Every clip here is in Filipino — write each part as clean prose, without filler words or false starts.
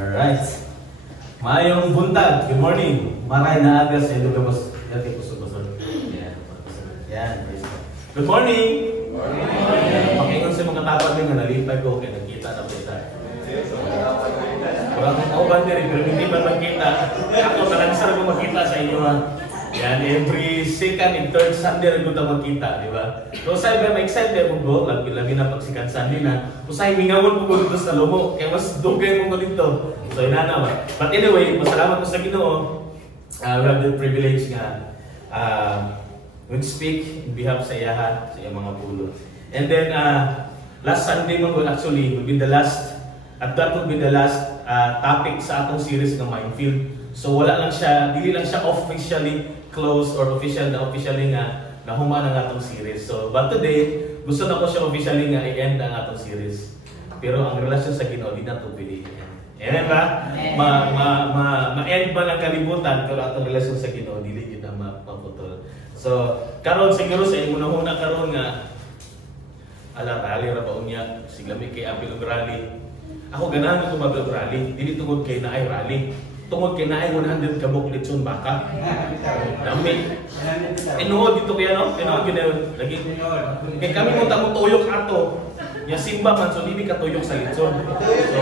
Alright. Mayong buntag. Good morning. Maray na aga sa ilo gabos. Dati kusog-kusog. Yan. Good morning. Good morning. Pakingon sa mga tapat nyo na nalipay ko kaya nagkita na po ito. Kurang ako ba din, pero hindi ba magkita? Ako talagsar ko magkita sa inyo ha. Yan, every second and third Sunday rin ko ito magkita, di ba? So sabi ba, ma-excited mo ko, lagi na pagsikat Sunday na. Usay, mingawon ko dito sa lomo, kaya mas dugay mo ko dito. So inana ba? But anyway, masalamat ko sa Ginoo. We have the privilege nga would speak in behalf sa iyaha, sa iyang mga pulo. And then, last Sunday mo actually will be the last, at that will be the last topic sa atong series ng Minefield. So wala lang siya, dili lang siya officially closed or officially nga nahuma ng atong series. So, but today, gusto na ko siya officially nga i-end ang atong series. Pero ang relasyon sa Ginoo, di na ito pwede. Amen ba? Ma-end ba ng kalibutan, pero atong relasyon sa Ginoo, dili yun na maputol. So, karon siguro sa inyo na karon nga, rally ra pa unya, siglami kay Apil Rally. Ako ganahan ko mag rally, dili tungod kay naay rally. Tungod kay naay 100 kabok litson baka. Dami. Inuod dito kaya no? Inuod gid lagi. Kay kami mo tamo tuyok ato. Ya simba man so dili ka tuyok sa litson. So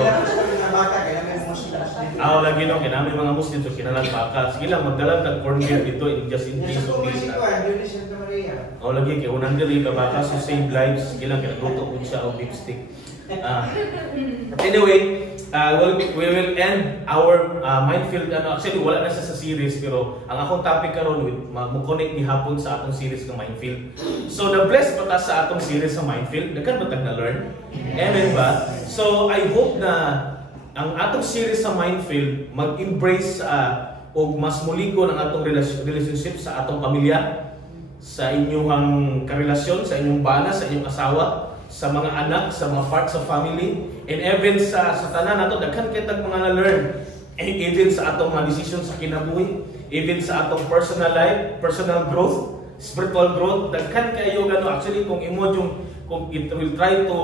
baka kaya may muslim. Lagi no kay nami mga muslim so kinalang baka. Sige lang magdala tag corn beef dito in just in case of this. Lagi kay 100 ka baka so save lives. Sige lang kay luto pud siya og beef stick. Anyway, we will end our Minefield. Actually, wala na siya sa series, pero ang akong topic karon mo-connect ni hapon sa atong series ng Minefield. So, na-bless pa ta sa atong series sa Minefield. Daghan ba tag na-learn? Amen ba? So, I hope na ang atong series sa Minefield mag-embrace o mas muligo ng atong relationship sa atong pamilya, sa inyong karelasyon, sa inyong bana, sa inyong asawa, sa mga anak, sa mga parts of family, and even sa tanan nato daghan kay tag mga na-learn, even sa atong mga decision sa kinabuhi, even sa atong personal life, personal growth, spiritual growth, daghan kayo gano. Actually kung imo kung it will try to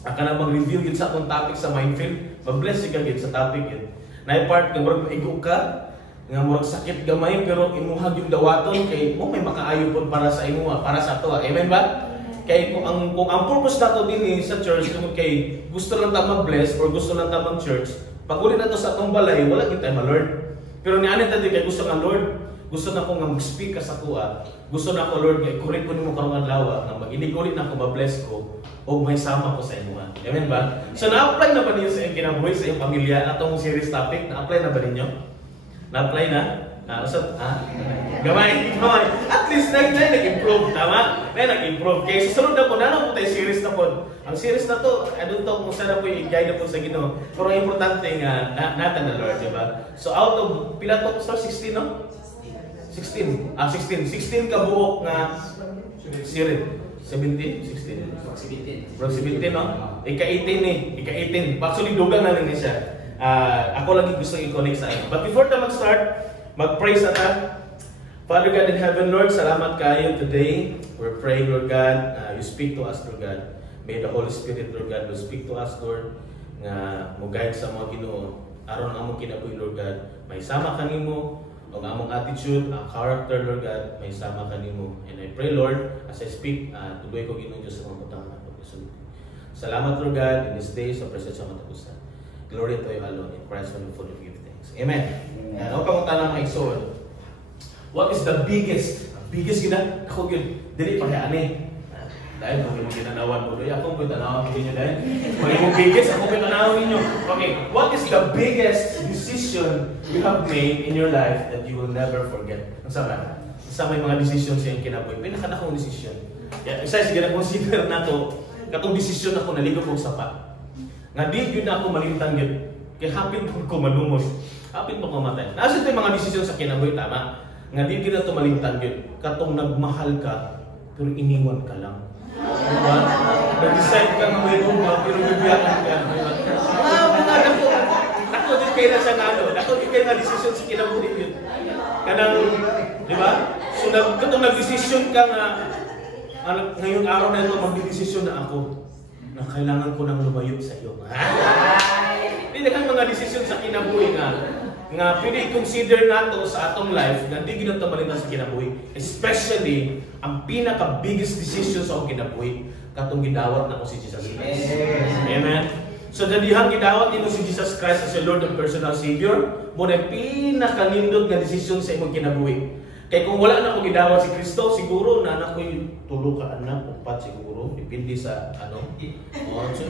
kana mag-review gid sa atong topic sa Minefield, mag-bless ka gid sa topic gid. Naay part nga murag maigo ka, nga murag sakit gamay pero imuhag yung dawaton kay mo may makaayo pod para sa imo, para sa ato. Amen ba? Kay kung ang purpose nato dinhi sa church kung kay gusto lang ta mag-bless or gusto lang ta mag-church, pag uli nato sa atong balay wala gid tay ma-Lord. Pero niani ta kay gusto nga Lord, gusto na ko nga mag-speak ka sa kuha. Gusto na ko Lord kay correct ko nimo karong adlaw nga mag-inig-uli na ko ma-bless ko o may sama ko sa imo. Amen ba? So na-apply na ba niyo sa inyong kinabuhi, sa inyong pamilya atong series topic? Na-apply na ba ninyo? Na-apply na? Gamay. At least nag-improve, tama? Nag-improve. Kaya susunod na po, nalang po tayo series na po. Ang series na to, I don't know kung saan na po i-guide na po sa Ginoo. Pero ang importante nga, natan na Lord, diba? So out of, pila to? 16, no? 16. 16 ka buok nga series. 17? 16? 17. Bro, 17, no? Ika-18 eh. Ika-18. Actually, dugang na lang niya siya. Ako lagi gusto i-connect sa inyo. But before na mag-start, mag-praise ata. Father God in heaven, Lord, salamat kayo today. We're praying, Lord God, you speak to us, Lord God. May the Holy Spirit, Lord God, will speak to us, Lord, nga mo-guide sa mga Ginoo. Aron ang among kinabuhi, Lord God. May sama kanimo, o ang among attitude, ang character, Lord God, may sama kanimo. And I pray, Lord, as I speak, tuloy ko Ginoo Diyos sa mga butang na pagkasunod. Salamat, Lord God, in this day, sa presensya ng katapusan. Glory to you alone. In Christ, we fully give thanks. Amen. Ano pa kung tanong ay soul? What is the biggest gina? Ako yun, dili pahiani. Dahil kung yung ginanawan mo, ako kung tanawan mo ninyo dahil. Kung yung biggest, ako kung tanawan ninyo. Okay, what is the biggest decision you have made in your life that you will never forget? Ang sama? Sa may mga decision sa iyong kinabuhi. Pinakadakong decision. Isa, sige na consider na to, katong decision ako naligo kong sapa. Nga di yun na ako malintang yun. Kaya hapit po ko manumos. Hapit po ko matay. Nasa ito yung mga desisyon sa kinabuhi, tama? Nga di yun na ito malintang yun. Katong nagmahal ka, pero iniwan ka lang. Diba? Nag-decide ka nga may rumah, pero bibiyakan ka. Ako din kayo na siya nga ano. Ako din kayo na desisyon sa kinabuhi yun. Kanang, di ba? So katong nag-desisyon ka nga, ngayong araw na ito, mag-desisyon na ako na kailangan ko nang lumayo sa iyo. Di daghang mga desisyon sa kinabuhi nga pwede i-consider nato sa atong life na di gyud malintan sa kinabuhi. Especially ang pinaka-biggest decision sa akong kinabuhi katong gidawat na ko si Jesus Christ. Amen. So dadihang gidawat nimo si Jesus Christ as your Lord and personal Savior, mo na pinaka-nindot nga desisyon sa imong kinabuhi. Kaya kung wala na ko gidawat si Kristo, siguro na anak ko yung tulo ka anak, upat siguro, depende sa ano.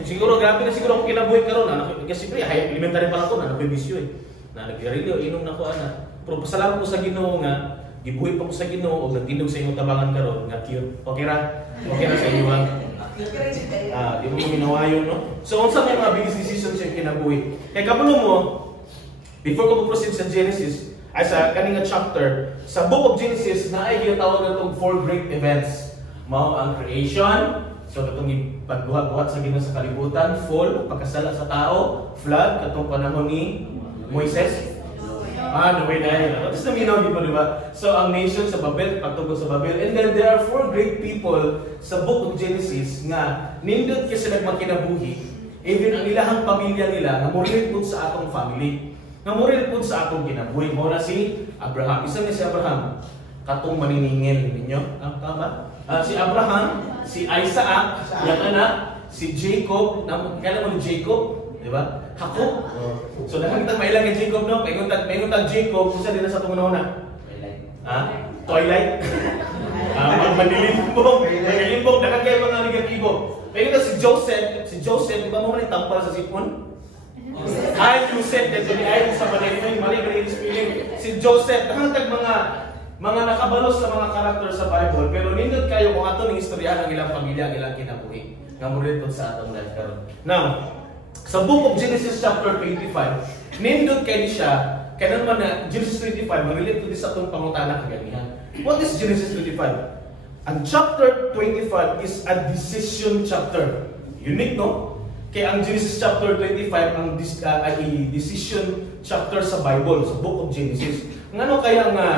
Siguro grabe na siguro akong kinabuhi karon, anak ko kasi pre, hay elementary pa lang ko na nabibisyo na nagrerilyo inom na ko anak. Pero pasalamat ko sa Ginoo nga gibuhi pa ko sa Ginoo ug nagtindog sa imong tabangan karon nga cute. Okay ra? Okay ra sa inyo ha? Di mo minawayon, no? So unsa may mga biggest decisions sa kinabuhi? Kaya kapulo mo, before ko proceed sa Genesis, ay sa kaninga chapter, sa book of Genesis na ay ginatawag natong 4 great events. Mao ang creation, so katong pagbuhat-buhat sa Ginoo sa kalibutan, fall, pagkasala sa tao, flood katong panahon ni Moises. Noe dahil. Tapos naminaw di ba, diba? So ang nation sa Babel, pagtugod sa Babel, and then there are 4 great people sa book of Genesis nga nindot kay sila magkinabuhi, even ang ilahang pamilya nila nga morir pud sa atong family. Namurid po sa atong kinabuhi mo na si Abraham. Isa ni si Abraham. Katong maniningil ninyo. Tama? Si Abraham, si Isaac, yung anak, si Jacob. Kaya mo ni Jacob? Di ba? Jacob. So nakakita mailang kay Jacob, no? Painguntag Jacob, isa din sa itong una. Twilight. Manilimbong. Manilimbong. Nakakaya mga negatibo. Painguntag si Joseph. Si Joseph, di ba mo man tampal sa sipon? Ay, Joseph, dito ni Ay sa Malay spelling. Si Joseph, nakantag mga nakabalos sa mga karakter sa Bible, pero nindot kayo kung ato ning istorya ng ilang pamilya, ang ilang kinabuhi. Nga mo rin sa atong life karon. Now, sa book of Genesis chapter 25, nindot kayo siya, kaya naman na Genesis 25, mag-relate to this atong pangutana kaganihan. What is Genesis 25? Ang chapter 25 is a decision chapter. Unique, no? Kaya ang Genesis chapter 25 ang decision chapter sa Bible, sa book of Genesis. Ngano kaya nga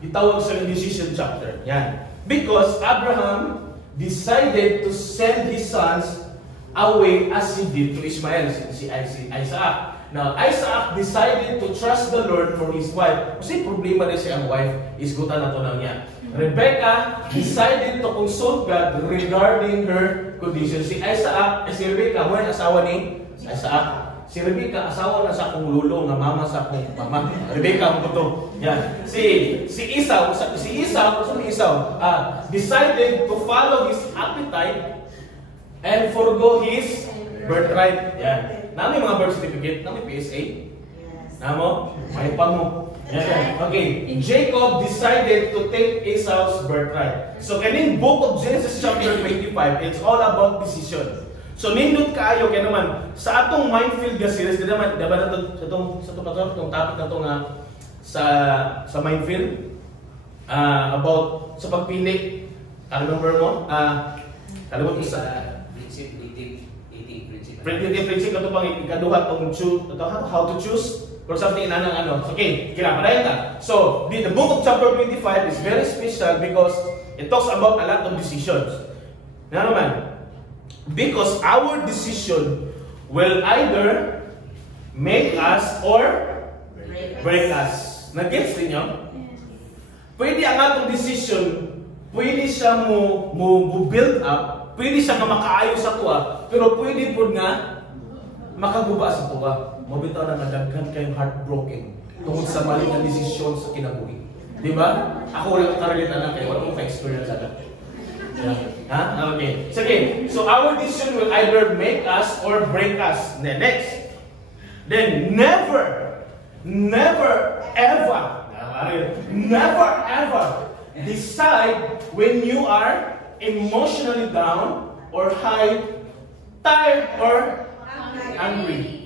itawag sa decision chapter? Yan. Because Abraham decided to send his sons away as he did to Ishmael, si Isaac. Now, Isaac decided to trust the Lord for his wife. Kasi problema din siya ang wife, isgutan na to na niya. Rebecca decided to consult God regarding her condition. Si Rebecca, mo yung asawa ni Isaac. Si Rebecca, asawa na sa akong lulo, nga mama sa akong mama. Rebecca, mo to. Yan. Si Esau, decided to follow his appetite and forgo his birthright. Yan. Namin mga birth certificate, namin PSA. Namo? May pa mo. Yeah. Okay, Jacob decided to take Esau's birthright. So kaning book of Genesis chapter 25, it's all about decision. So nindot kaayo kay naman sa atong Mindfield ga series di naman diba nato sa itong topic na to nga sa Mindfield about sa pagpili. Remember mo? Kalimot mo sa principle ito pang ikaduha tong how to choose or something na ano. Okay, kinapalayan ka. So, the book of chapter 25 is very special because it talks about a lot of decisions. Na naman, because our decision will either make us or break us. Nag-gets ninyo? Pwede ang atong decision, pwede siya mo build up, pwede siya nga makaayo sa tuwa, pero pwede po nga makaguba sa tuwa. Mabitaw na nadaghan kayong heartbroken tungkol sa mali na desisyon sa kinabuhi. Di ba? Ako wala karalitan na kayo. Wala kong ka-experience agad. Okay. Sige. So our decision will either make us or break us. Next. Then never ever decide when you are emotionally down or high, tired or angry.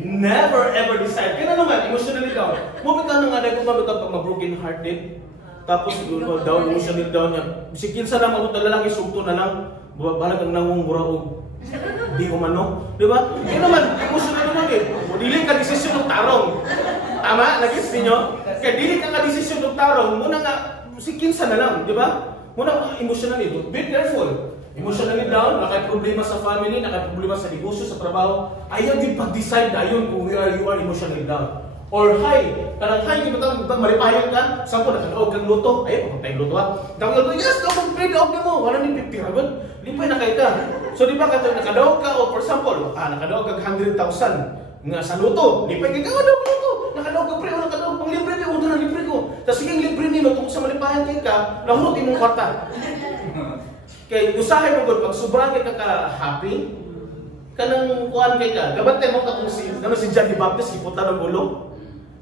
Never ever decide. Kaya naman, emotionally down. Mabita na nga dahil kung mabita pag ma-broken hearted. Tapos down, emotionally down niya. Sikil sa lang, mabita lang, isugto na lang. Bahala kang nangungura o di umano. Diba? Kaya naman, emotionally naman eh. Dili ka desisyon ng tarong. Tama? Nag-gets ninyo? Kaya dili ka nga desisyon ng tarong. Muna nga, sikinsa na lang. Diba? Muna emotionally. Be careful. emotionally down, nakay problema sa family, nakay problema sa negosyo, sa trabaho, ayaw din pag-decide na yun kung you are emotionally down. Or high, kanang high, di ba ito, malipayan ka, saan ko nakanood kang luto, ayaw, pagpapay luto ha. Tapos yes, pag-pray daog na mo, wala ni 50 ragon, lipay na kayo ka. So di ba nakadaog ka, o for example, nakadaog ka 100,000 nga sa luto, lipay ka, daog luto, nakadaog ka pre, o nakadaog, pang libre niya, o na libre ko. Tapos sige, libre niya, tungkol sa malipayan kayo ka, nahulot imong kwarta. Kaya usahay mo pag sobrang ka ka-happy, kanang kuhan kay ka, gabantay mo ka kung si John the Baptist, ipunta ng ulo.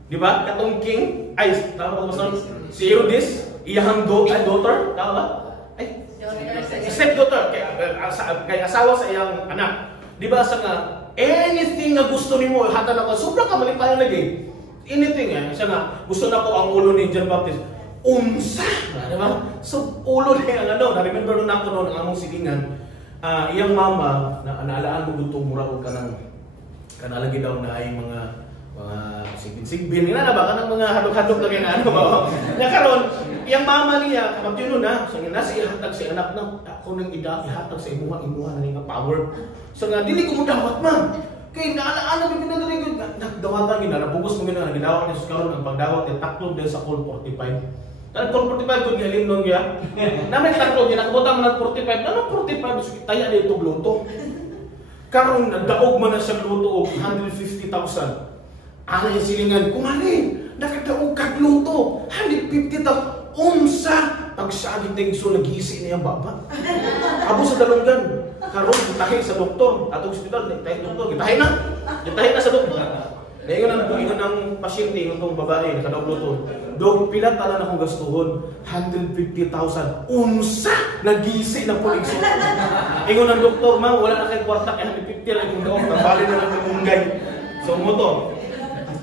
Di ba? Katong king, ay, tama ba si Herodes, iyahang daughter, tama ba? Ay, stepdaughter, kay asawa sa iyang anak. Di ba sa nga, anything na gusto ni mo, hatan ako, sobrang kamalipayan lagi. Anything, siya nga, gusto na ko ang ulo ni John Baptist. Unsa! Di ba? So, ulo niya, na-remember nun ako noon, ang among silingan, iyang mama, naalaan ko gutong mura ko kanalagi daw na ay mga sigbin-sigbin na ba kanang mga hadok-hadok na kaya ano ba? Nya karon, iyang mama niya kapag na, so nasa ihatag si anak na ako nang ihatag sa imuha na nga power. So nga dili ko mo dawat man. Kay naala mi pinadali gud nagdawatan gid na bugos mo gina gidawat ni karon ang pagdawat ni taklog din sa call 45. Tan call 45 gud gilim nung ya. Namay taklog gid nakabutang na 45. Ano 45 so taya dito luto. Karon nagdaog man na sa luto og 150,000. Ano yung silingan? Kumali! Nakadaog kag luto! 150,000! Unsa! Pagsagit na yung nag-iisi niya baba. Abo sa dalunggan. Karon, gitahin sa doktor. Atong hospital, gitahin doktor. Gitahin na sa doktor. Ngayon ang pasyente, yung babae, nakadaog luto. Dog, pila tala na akong gastuhon. 150,000. Unsa! Nag-iisi na po yung ingon ng doktor, ma, wala na kayong kwarta. 150 lang yung daog. Nabali na lang yung munggay. So, mo to.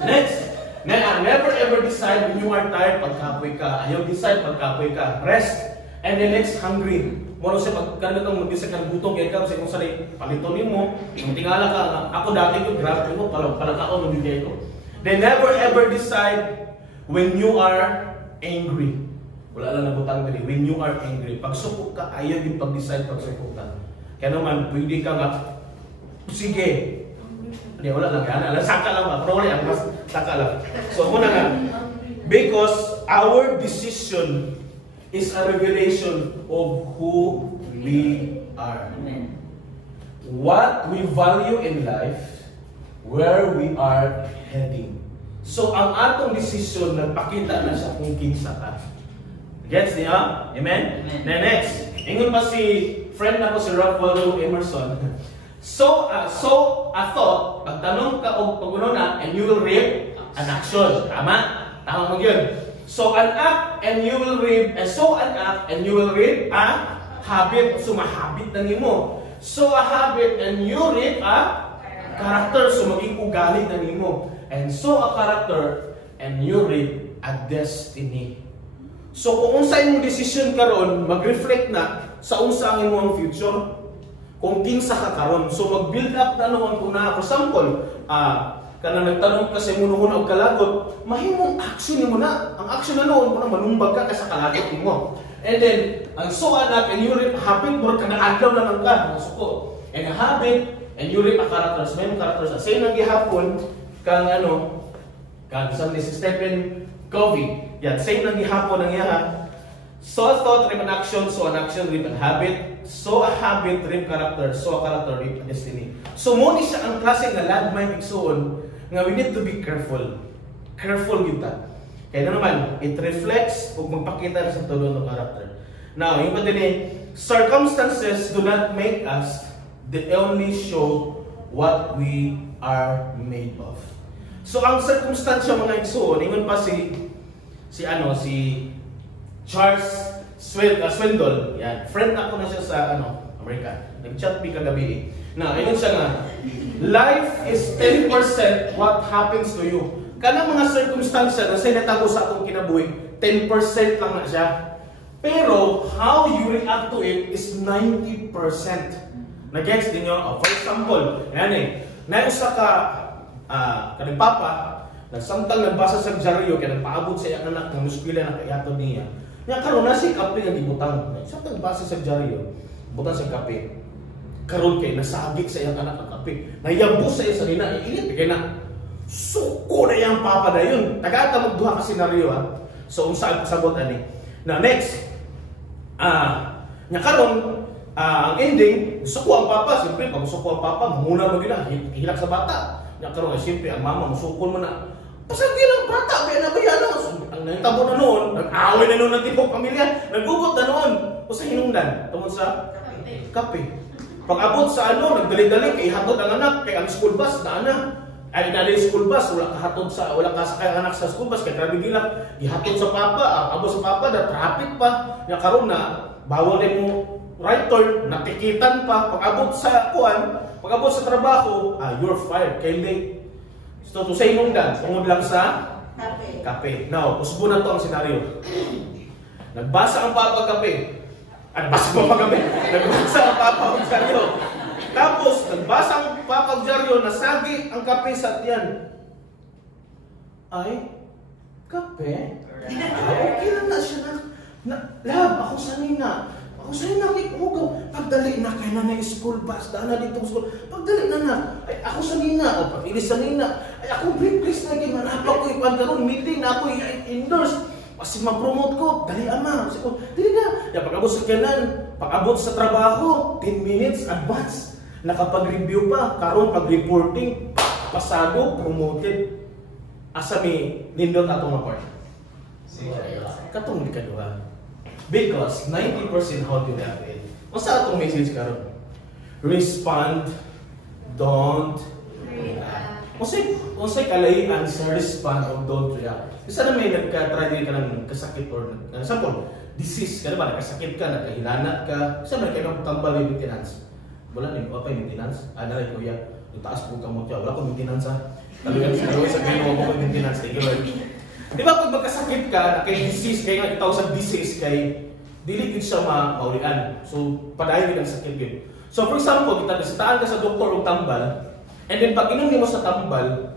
Next, never ever decide when you are tired pagkapoy ka. Ayaw decide pagkapoy ka. Rest. And then next, hungry. Muna siya pagkano kang mag-decide kang gutom kaya ka sa imong sarili. Paliton mo. Kung tingala ka, ako dati ko, grabe mo, palakaon mabigay ko. Then never ever decide when you are angry. Wala lang nabutang dali. When you are angry. Pag sukok ka, ayaw din pag-decide pag sukok ka. Kaya naman, pwede ka nga, sige. Hindi, wala lang. Saka lang ba? Pero wala, mas saka lang. So, muna nga. Because our decision is a revelation of who we are. What we value in life, where we are heading. So, ang atong decision, nagpakita na sa kung kinsa ka. Gets niya? Amen? Then next, ingon pa si friend na ko si Ralph Waldo Emerson. So a thought, pagtanong ka o pag na, and you will reap an action. Tama? Tama mo yun. So an act, and you will reap, and so an act, and you will reap a habit. So mahabit na nimo. So a habit, and you reap a character. So maging ugali na nimo. And so a character, and you reap a destiny. So kung unsa imong decision karon, mag-reflect na sa unsa ang imong future. Kung kinsa ka karon, so mag-build up na noon kung na, for example, kanang nagtanong ka sa imunuhon og kalagot, mahimong action mo na. Ang action na noon, kung manumbag ka sa kalagot mo. And then, ang so anak, and you reap a habit, more ka na-adlaw na lang ka, suko. And a habit, and you reap a characters. May mga characters na. Sa'yo nang gihapon, kang isang si Stephen Covey. Yan, sa'yo nang gihapon ang yaha. So a thought, reap an action, so an action, reap a habit. So a habit, reap character, so a character, reap a destiny. So mo ni siya ang klase nga landmine igsoon nga we need to be careful. Careful kita. Kaya naman, it reflects o magpakita sa tulo ng character. Now, yung pa din circumstances do not make us, they only show what we are made of. So ang circumstansya mga igsoon, ingon pa si Charles Swindoll, yan. Friend ako na siya sa Amerika. Nag-chat mi kagabi. Na, ayun siya nga. Life is 10% what happens to you. Kanang mga circumstances na sinatago sa atong kinabuhi, 10% lang na siya. Pero how you react to it is 90%. Nag-gets din nyo? For example, yan naiusa ka kanang papa, nagsamtang nagbasa sa dyaryo kaya nagpaabot sa iyang anak ng muskwila na kayato niya. Nya karon na si kapli nga gibutang. Sa tagbasa sa dyaryo. butan sa kape. Karon kay nasagik sa iyang anak ng kape. Nayabos sa iya sa nina, iinit kay na. Suko na iyang papa na yun. Tagata magduha ka senaryo ha. So unsa ang sabot ani? Na next, nya karon ang ending, suko ang papa, siyempre pag suko ang papa, muna mo gina, hilak sa bata. Nya karon siyempre ang mama musukon mo na. Pasal di lang bata, kaya na ba yan? Ang nangitabo na noon, nag-away na noon ng tipong pamilya, nagugot na noon. O sa hinungdan, tungkol sa kape. Pag-abot sa nagdali-dali, kay hatod ang anak, kay ang school bus na anak. Ay dali school bus, wala kasakay ang anak sa school bus, kay grabe gila, gihatod sa papa, abot sa papa, na traffic pa, nya karon na, bawal din mo right turn, natikitan pa, pag-abot sa pag-abot sa trabaho, you're fired, kay late. So to say hinungdan, tungod lang sa kape. Now, usbo na to ang senaryo. Nagbasa ang papa kape. Nagbasa ang papa ang dyaryo. Tapos, nagbasa ang papa ang dyaryo, nasagi ang kape sa tiyan. Ay, kape? Okay lang na siya na. Lab, ako sanay na. Ako sanay na kay Ugo. Pagdali na kay na school bus. Daan na dito school. Pagdali na. Ay, ako sanay na. O, pag-ilis sanay na. Ay, ako briefcase na. Manapa ko ipan karon meeting na ako i-endorse. Kasi ma-promote ko, dali ama. Kasi ko, dali na. Pag-abot sa kanan, pag-abot sa trabaho, 10 minutes advance. Nakapag-review pa, karon pag-reporting, pasado, promoted. Asa may nindot atong report. Katong di kaduha. Because 90% how do that it? Masa atong message karon? Respond, don't react. Unsay kalay answer, respond or don't react. Isa na may nagka-try din ka ng kasakit or example, disease ka ba, nakasakit ka, nagkahilanat ka, isa ba kayo tambal yung maintenance? Wala din pa yung maintenance. Naray kuya, itaas po ka mo siya, wala ko maintenance ha. Talagang sa kayo mo ko maintenance, thank you Lord. Di ba pag magkasakit ka, nakay-disease, kaya nga itaw sa disease, kay diligid siya maulian. So, padayon din ang sakit yun. So, for example, kita nasitaan ka sa doktor o tambal, and then pag inom mo sa tambal,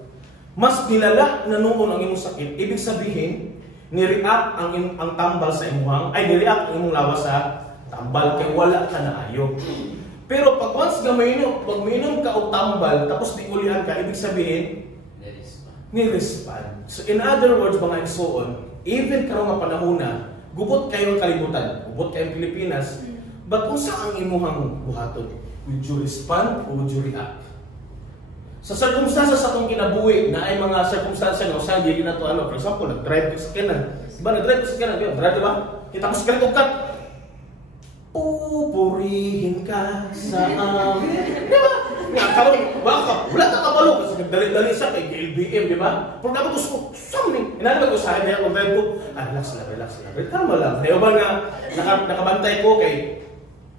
mas nilala na noon ang imong sakit. Ibig sabihin, ni-react ang tambal sa imuhang, ni-react ang imong lawas sa tambal, kaya wala ka na ayo. Pero pag once pag mainom ka o tambal, tapos di ulian ka, ibig sabihin, ni-respond. So in other words, mga igsoon, even karong nga panahon na, gubot kayo ng kalibutan, gubot kayo ng Pilipinas, but kung saan ang imuhang buhaton? Would you respond or would you react? Sa circumstances sa itong kinabuhi, na ay mga circumstances na usahan, hindi na ito, for example, nag-drive ka sa kanan. Diba, nag-drive ka sa kanan, drive diba? Kita ko sa kanan, kat, pupurihin ka sa amin. Diba? Wala ka kabalo kasi nagdali-dali siya kay LBM, di ba? Pero dapat gusto ko, something. Inanabag ko sa akin, kaya kung ko, relax lang. Tama lang. Di ba nga, nakabantay ko kay,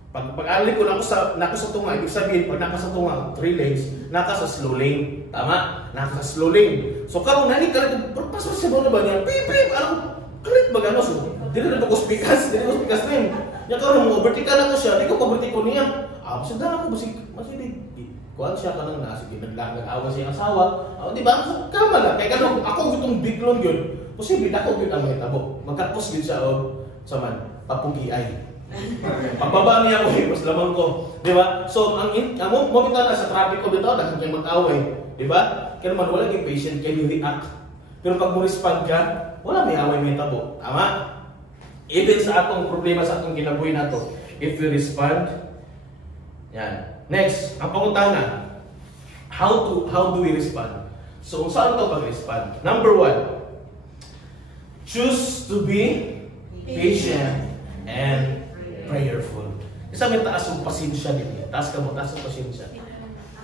pag-alik ko nako sa tunga, ibig sabihin, pag naka sa tunga, 3 lanes, naka sa slow lane. Tama? Naka sa slow lane. So karon nani ka rin, pasok siya ba na ba niya? Pip! Alam, kalit ba gano'n? So, di na ito ko speakers rin. Yan karon, overtake na ko siya, di ko pa-overtake ko niya. Masanda ako, masindi. Kuhan siya ka nang sige, nag-awa siya ang asawa. Di ba? So, kama lang. Kaya gano'n, ako gutong biglon yun. Posible, ako yun ang mahitabo. Magkatpos yun siya, sa man, papugi-ay. Pagbaba niya ako, mas lamang ko. Di ba? So, mamita na sa traffic ko dito, dahil kayo mag-away. Di ba? Kaya naman, wala kayong patient, kayo react. Pero pag mo respond ka, wala may away, may tabo. Tama? Even sa atong problema sa atong kinabuhi na to, if we respond, yan. Next, ang pangutana, how do we respond? So, saan ito pag-respond? Number 1, choose to be patient and prayerful. Kasi may taas yung pasensya din. Taas ka mo, taas yung pasensya.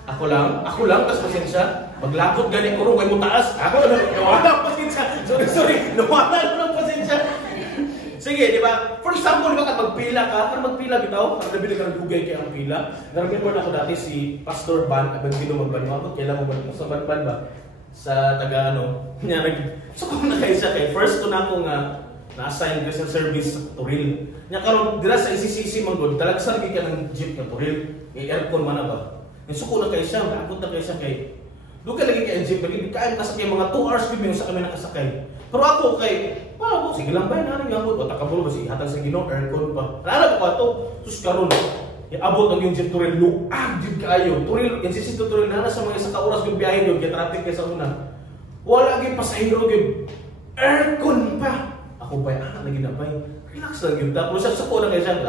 Ako lang, taas pasensya. Paglakot gani ko rin, may mo taas. Ako lang, nawala ang pasensya. Sorry, nawala ang pasensya. Sige, di ba? For example, di ba kapag magpila ka, para magpila bitaw, para nabili ka ng bugay kaya ang pila. Na-remember na ako dati si Pastor Ban, abang Magbanwakot, kailan mo ba? Sa Ban ba? Sa taga niya so kung na kayo siya kay first ko na ako nga na-assign ka sa service sa Turil. Nya karon dira sa ICCC man gud, talagsan ka ng jeep nga Turil. Aircon man na ba? Nisuko na kayo siya, naabot na kayo siya kay duga lagi kay jeep, lagi kayo kasakay mga 2 hours kami sa kami nakasakay. Pero ako kay sige lang ba, narin nga ako, takabolo ba si hatag sa Ginoo, aircon pa. Nalala ko ato, sus karon, iabot ang yung turil, luag jud kaayo. Turil, insistent turil na sa mga isa ka oras yung biyahe yun, kaya traffic kaya sa una. Wala gyud pasahero gyud. Aircon pa. Ako pa lagi na pa. Relax lang yun. Tapos sa ko na kaya siya,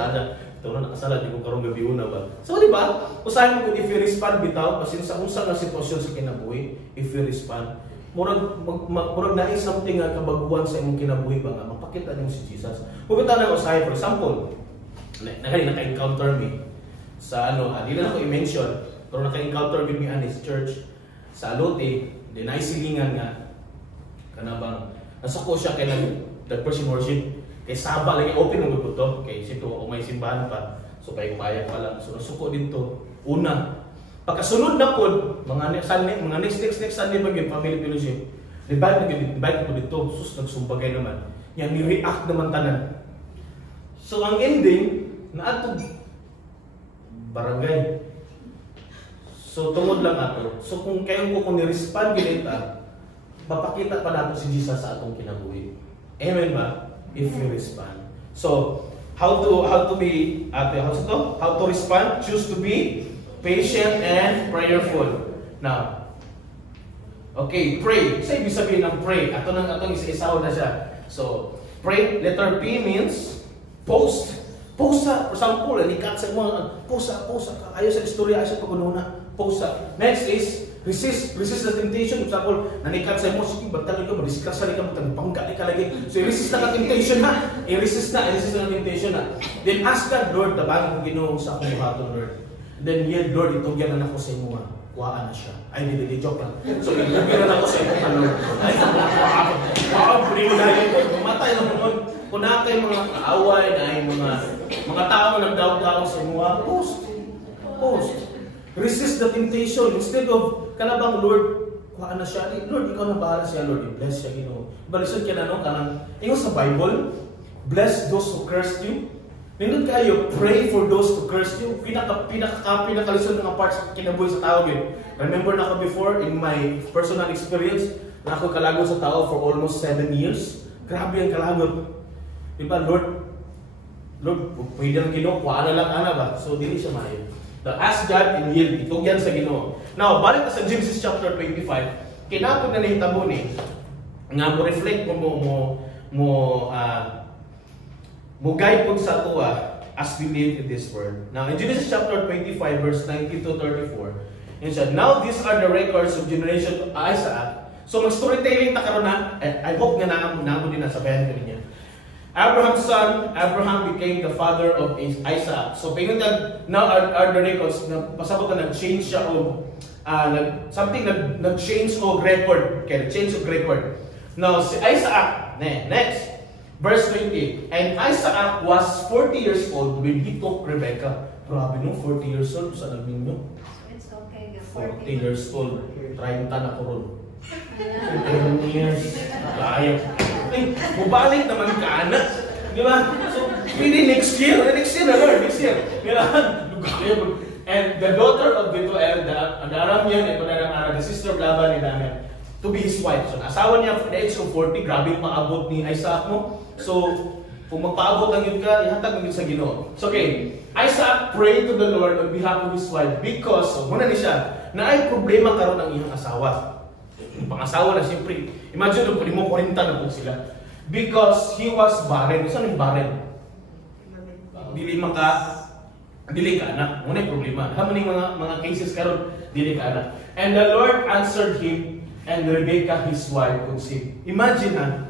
ito na nakasala, di ko karong gabi una ba. So di ba, usahin mo kung if you respond bitaw, kasi sa unsa nga sitwasyon sa kinabuhi, if you respond, murag na something nga kabaguhan sa imong kinabuhi ba nga, mapakita niyo si Jesus. Kung ito na usahin, for example, naka-encounter me sa di na ako i-mention, pero naka-encounter me sa church, sa Alote, din ay silingan nga, kanabang, nasa ko siya kaya nag-person worship, kay Saba lagi open mo to kay sito o may simbahan pa so kay payag pa lang so nasuko dito una pagkasunod na pod mga next Sunday ba gyud family fellowship divide ko dito sus nagsumbagay naman yan ni-react naman tanan so ang ending naadto barangay so tungod lang ato so kung kayo ko kung ni-respond gilita mapakita pa nato si Jesus sa atong kinabuhi amen ba if you respond. So, how to respond? Choose to be patient and prayerful. Now, okay, pray. Sa ibig sabihin ng pray, atong isa-isaw na siya. So, pray, letter P means post. Post sa, for example, nikat sa mga, post sa, ayaw sa istorya, ayaw sa pagununa, post sa. Next is, resist the temptation. For example, nanikat sa mo, sige, bagtalo ka, madiscuss ka, magpangga ka lagi. So, i-resist na ka temptation na. I-resist na temptation na. Then, ask God, Lord, tabangin ko ginoong sa akong buhaton, Lord. Then, yeah, Lord, itugyan na ako sa imo, kuhaan na siya. Ay, hindi, joke lang. So, itugyan na ako sa imo, Lord. Ay, wow, puli mo na yun. Mamatay na mo. Kung na kayo mga kaaway, na ay mga tao na nagdaw-daw sa imo, post. Resist the temptation. Instead of, kanabang Lord, kuhaan na siya. Lord, ikaw na bahala siya, Lord. I-bless siya, Ginoo. Balisod ka na, no? Kanang, ingon sa Bible, bless those who curse you. Nindot kayo, pray for those who curse you. Pinakalisod ng part sa kinabuhi sa tao. Remember na ako before, in my personal experience, na ako kalagot sa tao for almost 7 years. Grabe ang kalagot. Diba, Lord, pwede lang Ginoo, kuhaan na lang, ba? So, dili siya maayo. Ask God and yield. Itugyan sa Ginoo. Now, balik sa Genesis chapter 25, kinapod na nahitabo ni, nga mo reflect mo guide po sa tuwa as we live in this world. Now, in Genesis chapter 25, verse 19 to 34, it said, now these are the records of generation of Isaac. So, mag-storytelling ta karon na, I hope nga namo din na sabayan ko niya. Abraham's son, Abraham became the father of Isaac. So, pinuntan, now are the records, pasabot na nag-change siya o, nag-change o record. Okay, change of record. Now, si Isaac, next, verse 20, and Isaac was 40 years old when he took Rebecca. Grabe no, 40 years old, saan namin nyo? It's okay. 40 years old, 30 na ko ron. 10 years, layo. Mubalik naman ka, anak. Di ba? So, hindi next year na Lord, next year. And the daughter of Bethuel, the Aram niya, the sister of Laban ni Daniel, to be his wife. So, asawa niya at the age of 40, grabe yung maabot ni Isaac mo. So, kung magpaabot lang yun ka, ihatag mo yun sa Ginoo. So, okay, Isaac prayed to the Lord on behalf of his wife because, so, muna ni siya, na ay problema karon ang iyang asawa. Yung pang-asawa na siyempre, imagine nung mo 40 na po sila. Because he was barren. Saan yung barren? Dili ka anak. Muna yung problema. Haman yung mga cases karon dili ka anak. And the Lord answered him, and Rebecca his wife conceived. Imagine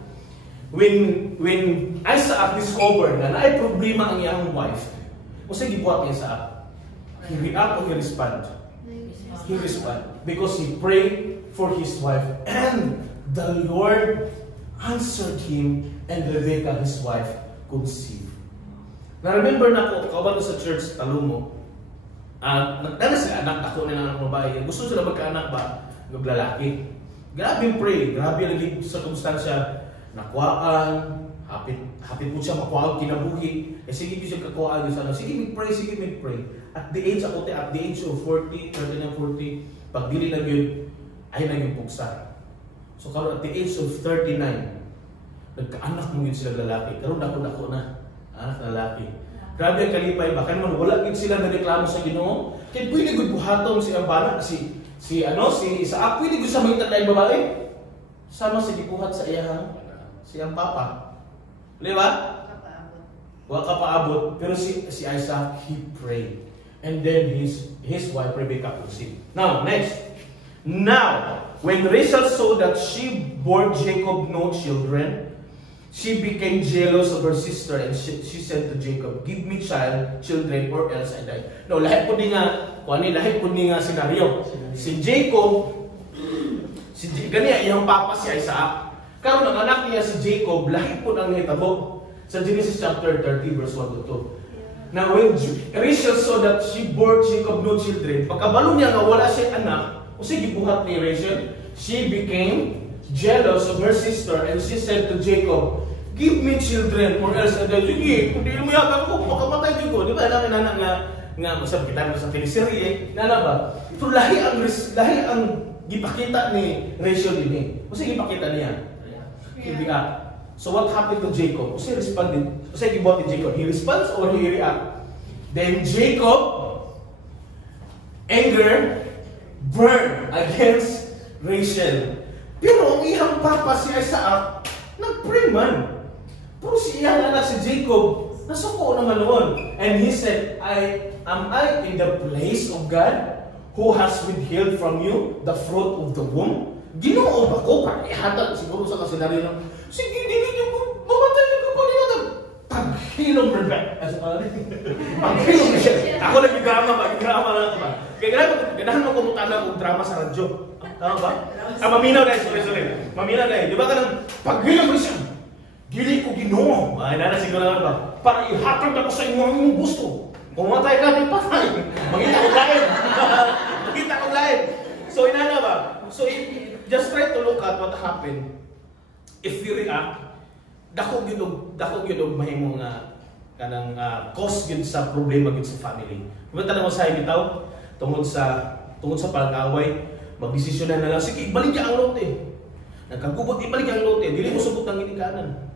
when Isaac discovered na ay problema ang iyang wife, kung saan gibuhat niya Isaac? He react or he respond? He respond. Because he prayed for his wife, and the Lord answered him, and Rebecca, his wife, conceived. Na-remember na ako, kauban ko sa church, Talumo, nagdala sila anak, ako na ng babae, gusto sila magkaanak ba? Maglalaki. Grabe pray, grabe naging circumstansya, nakuhaan, hapit po siya makuhaan, kinabuhi, sige ko siya kakuhaan, sige mag-pray. At the age of 40, 39, 40, pag dili na yun, ay naging pugsa. So karon at the age of 39, nagkaanak mo yun sila lalaki. Karon dako na anak lalaki. Grabe ang kalipay ba? Kaya naman wala gid sila nareklamo sa Ginoo. Kaya pwede gud buhaton si Abana, si Isaac, pwede gud sa mga tatay babae. Sama sa gibuhat sa iyang siyang papa. Di ba? Wa ka paabot. Pero si Isaac, he prayed. And then his wife Rebecca conceived. Now, next. Now, when Rachel saw that she bore Jacob no children, she became jealous of her sister and she said to Jacob, "Give me children or else I die." No, lahat po ni nga senaryo. Si Jacob, kaniya iyang papa si Isaac. Karon ang anak niya si Jacob, lahi po nang hitabo. Sa Genesis chapter 30 verse 1 to 2. Now when Rachel saw that she bore Jacob no children, pagkabalo niya nga wala siya anak, o sige buhat ni Rachel, she became jealous of her sister and she said to Jacob, "Give me children or else I die." Sige, kung di mo yata ko, makamatay ko. Di ba namin nga masab kita sa teleserye, nana ba? Ito lahi ang gipakita ni Rachel din. Kasi gipakita niya. Hindi ka. So what happened to Jacob? Kasi responded. Kasi gibuhat ni Jacob. He responds or he react? Then Jacob anger burned against Rachel. Pero ang iyang papa si Isaac nag-pray man. Pero si iyang anak si Jacob nasuko naman noon. And he said, Am I in the place of God who has withheld from you the fruit of the womb? Ginoo ba ko? Ihatag siguro sa kasenaryo ng, sige, dili ko, mamatay na ko pa nila. Paghilom Rebecca. Paghilom Rebecca. Ako nag-drama ba? Ba? Kaya ganahan mo kumutana kung drama sa radyo. Tama ba? Maminaw na sorry. Maminaw na di ba ka nang paghilom Rebecca? Dili ko Ginoo. Ay, nana siguro naman ba? Para ihatag ako sa inyo ang gusto. Pumatay ka din patay. Magkita ko live. Magkita ko live. So, inana ba? So, just try to look at what happened. If you react, dako gyud mahimo nga kanang cause gyud sa problema gyud sa family. Kung tanong mo sa bitaw tungod sa pag-away, magdesisyonan na lang, sige, ibalik ang lote. Nagkagubot, ibalik ang lote. Dili mo sugot ang ginikanan.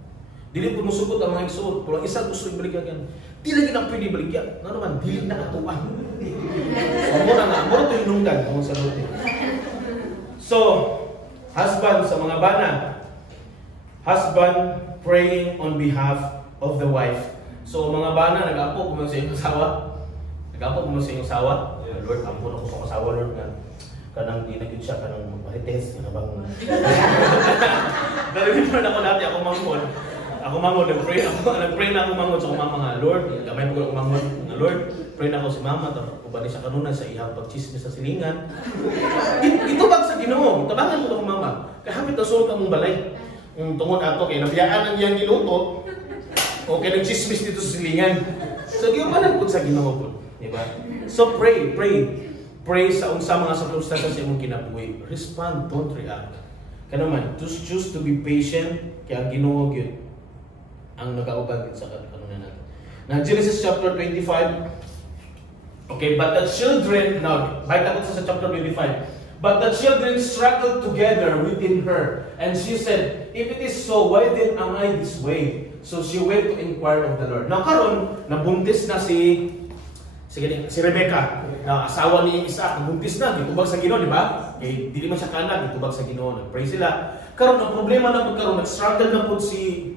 Dili po mo sugot ang mga igsuot. Pero ang isa gusto ibalik yan. Di lagi na pwede ibalik yan. Ano naman, dili na katuan. Amo na nga, amo na ito inunggan kung sa lote. So, husband sa mga bana, husband praying on behalf of the wife. So, mga bana, nag-apo kung sa inyong asawa. Nag-apo kung sa inyong asawa. Lord, ampun ako sa asawa, Lord, nga. Kanang di naging siya, kanang marites, kanang narinig ako dati, ako mangkon. Ako mangod, nag-pray na ako mangod sa mama nga, Lord, kamay mo ko mangod nga, Lord, pray na ako si mama, kubani siya kanuna sa ihang pagchismis sa silingan. Itubag sa Ginoo, tabangan mo ko mama. Kaya hapit na sulong ka mong balay. Tungod ato, kaya nabiyaan ang iyang giluto, o kaya nagchismis dito sa silingan. So, giumanan po sa Ginoo po. Diba? So, pray. Pray sa unsa mga circumstances sa imong kinabuhi. Respond, don't react. Kaya naman, just choose to be patient, kaya Ginoo gyud ang nagauban sa kanuna natin. Now, Genesis chapter 25. Okay, but the children, now, baita ko sa chapter 25. But the children struggled together within her. And she said, "If it is so, why then am I this way?" So she went to inquire of the Lord. Now, karon nabuntis na si Rebecca, asawa ni Isaac, nabuntis na, gitubag sa Ginoo, di ba? Eh, di man siya kanag, gitubag sa Ginoo, nag-pray sila. Karon ang problema na po karon, nag-struggle na po si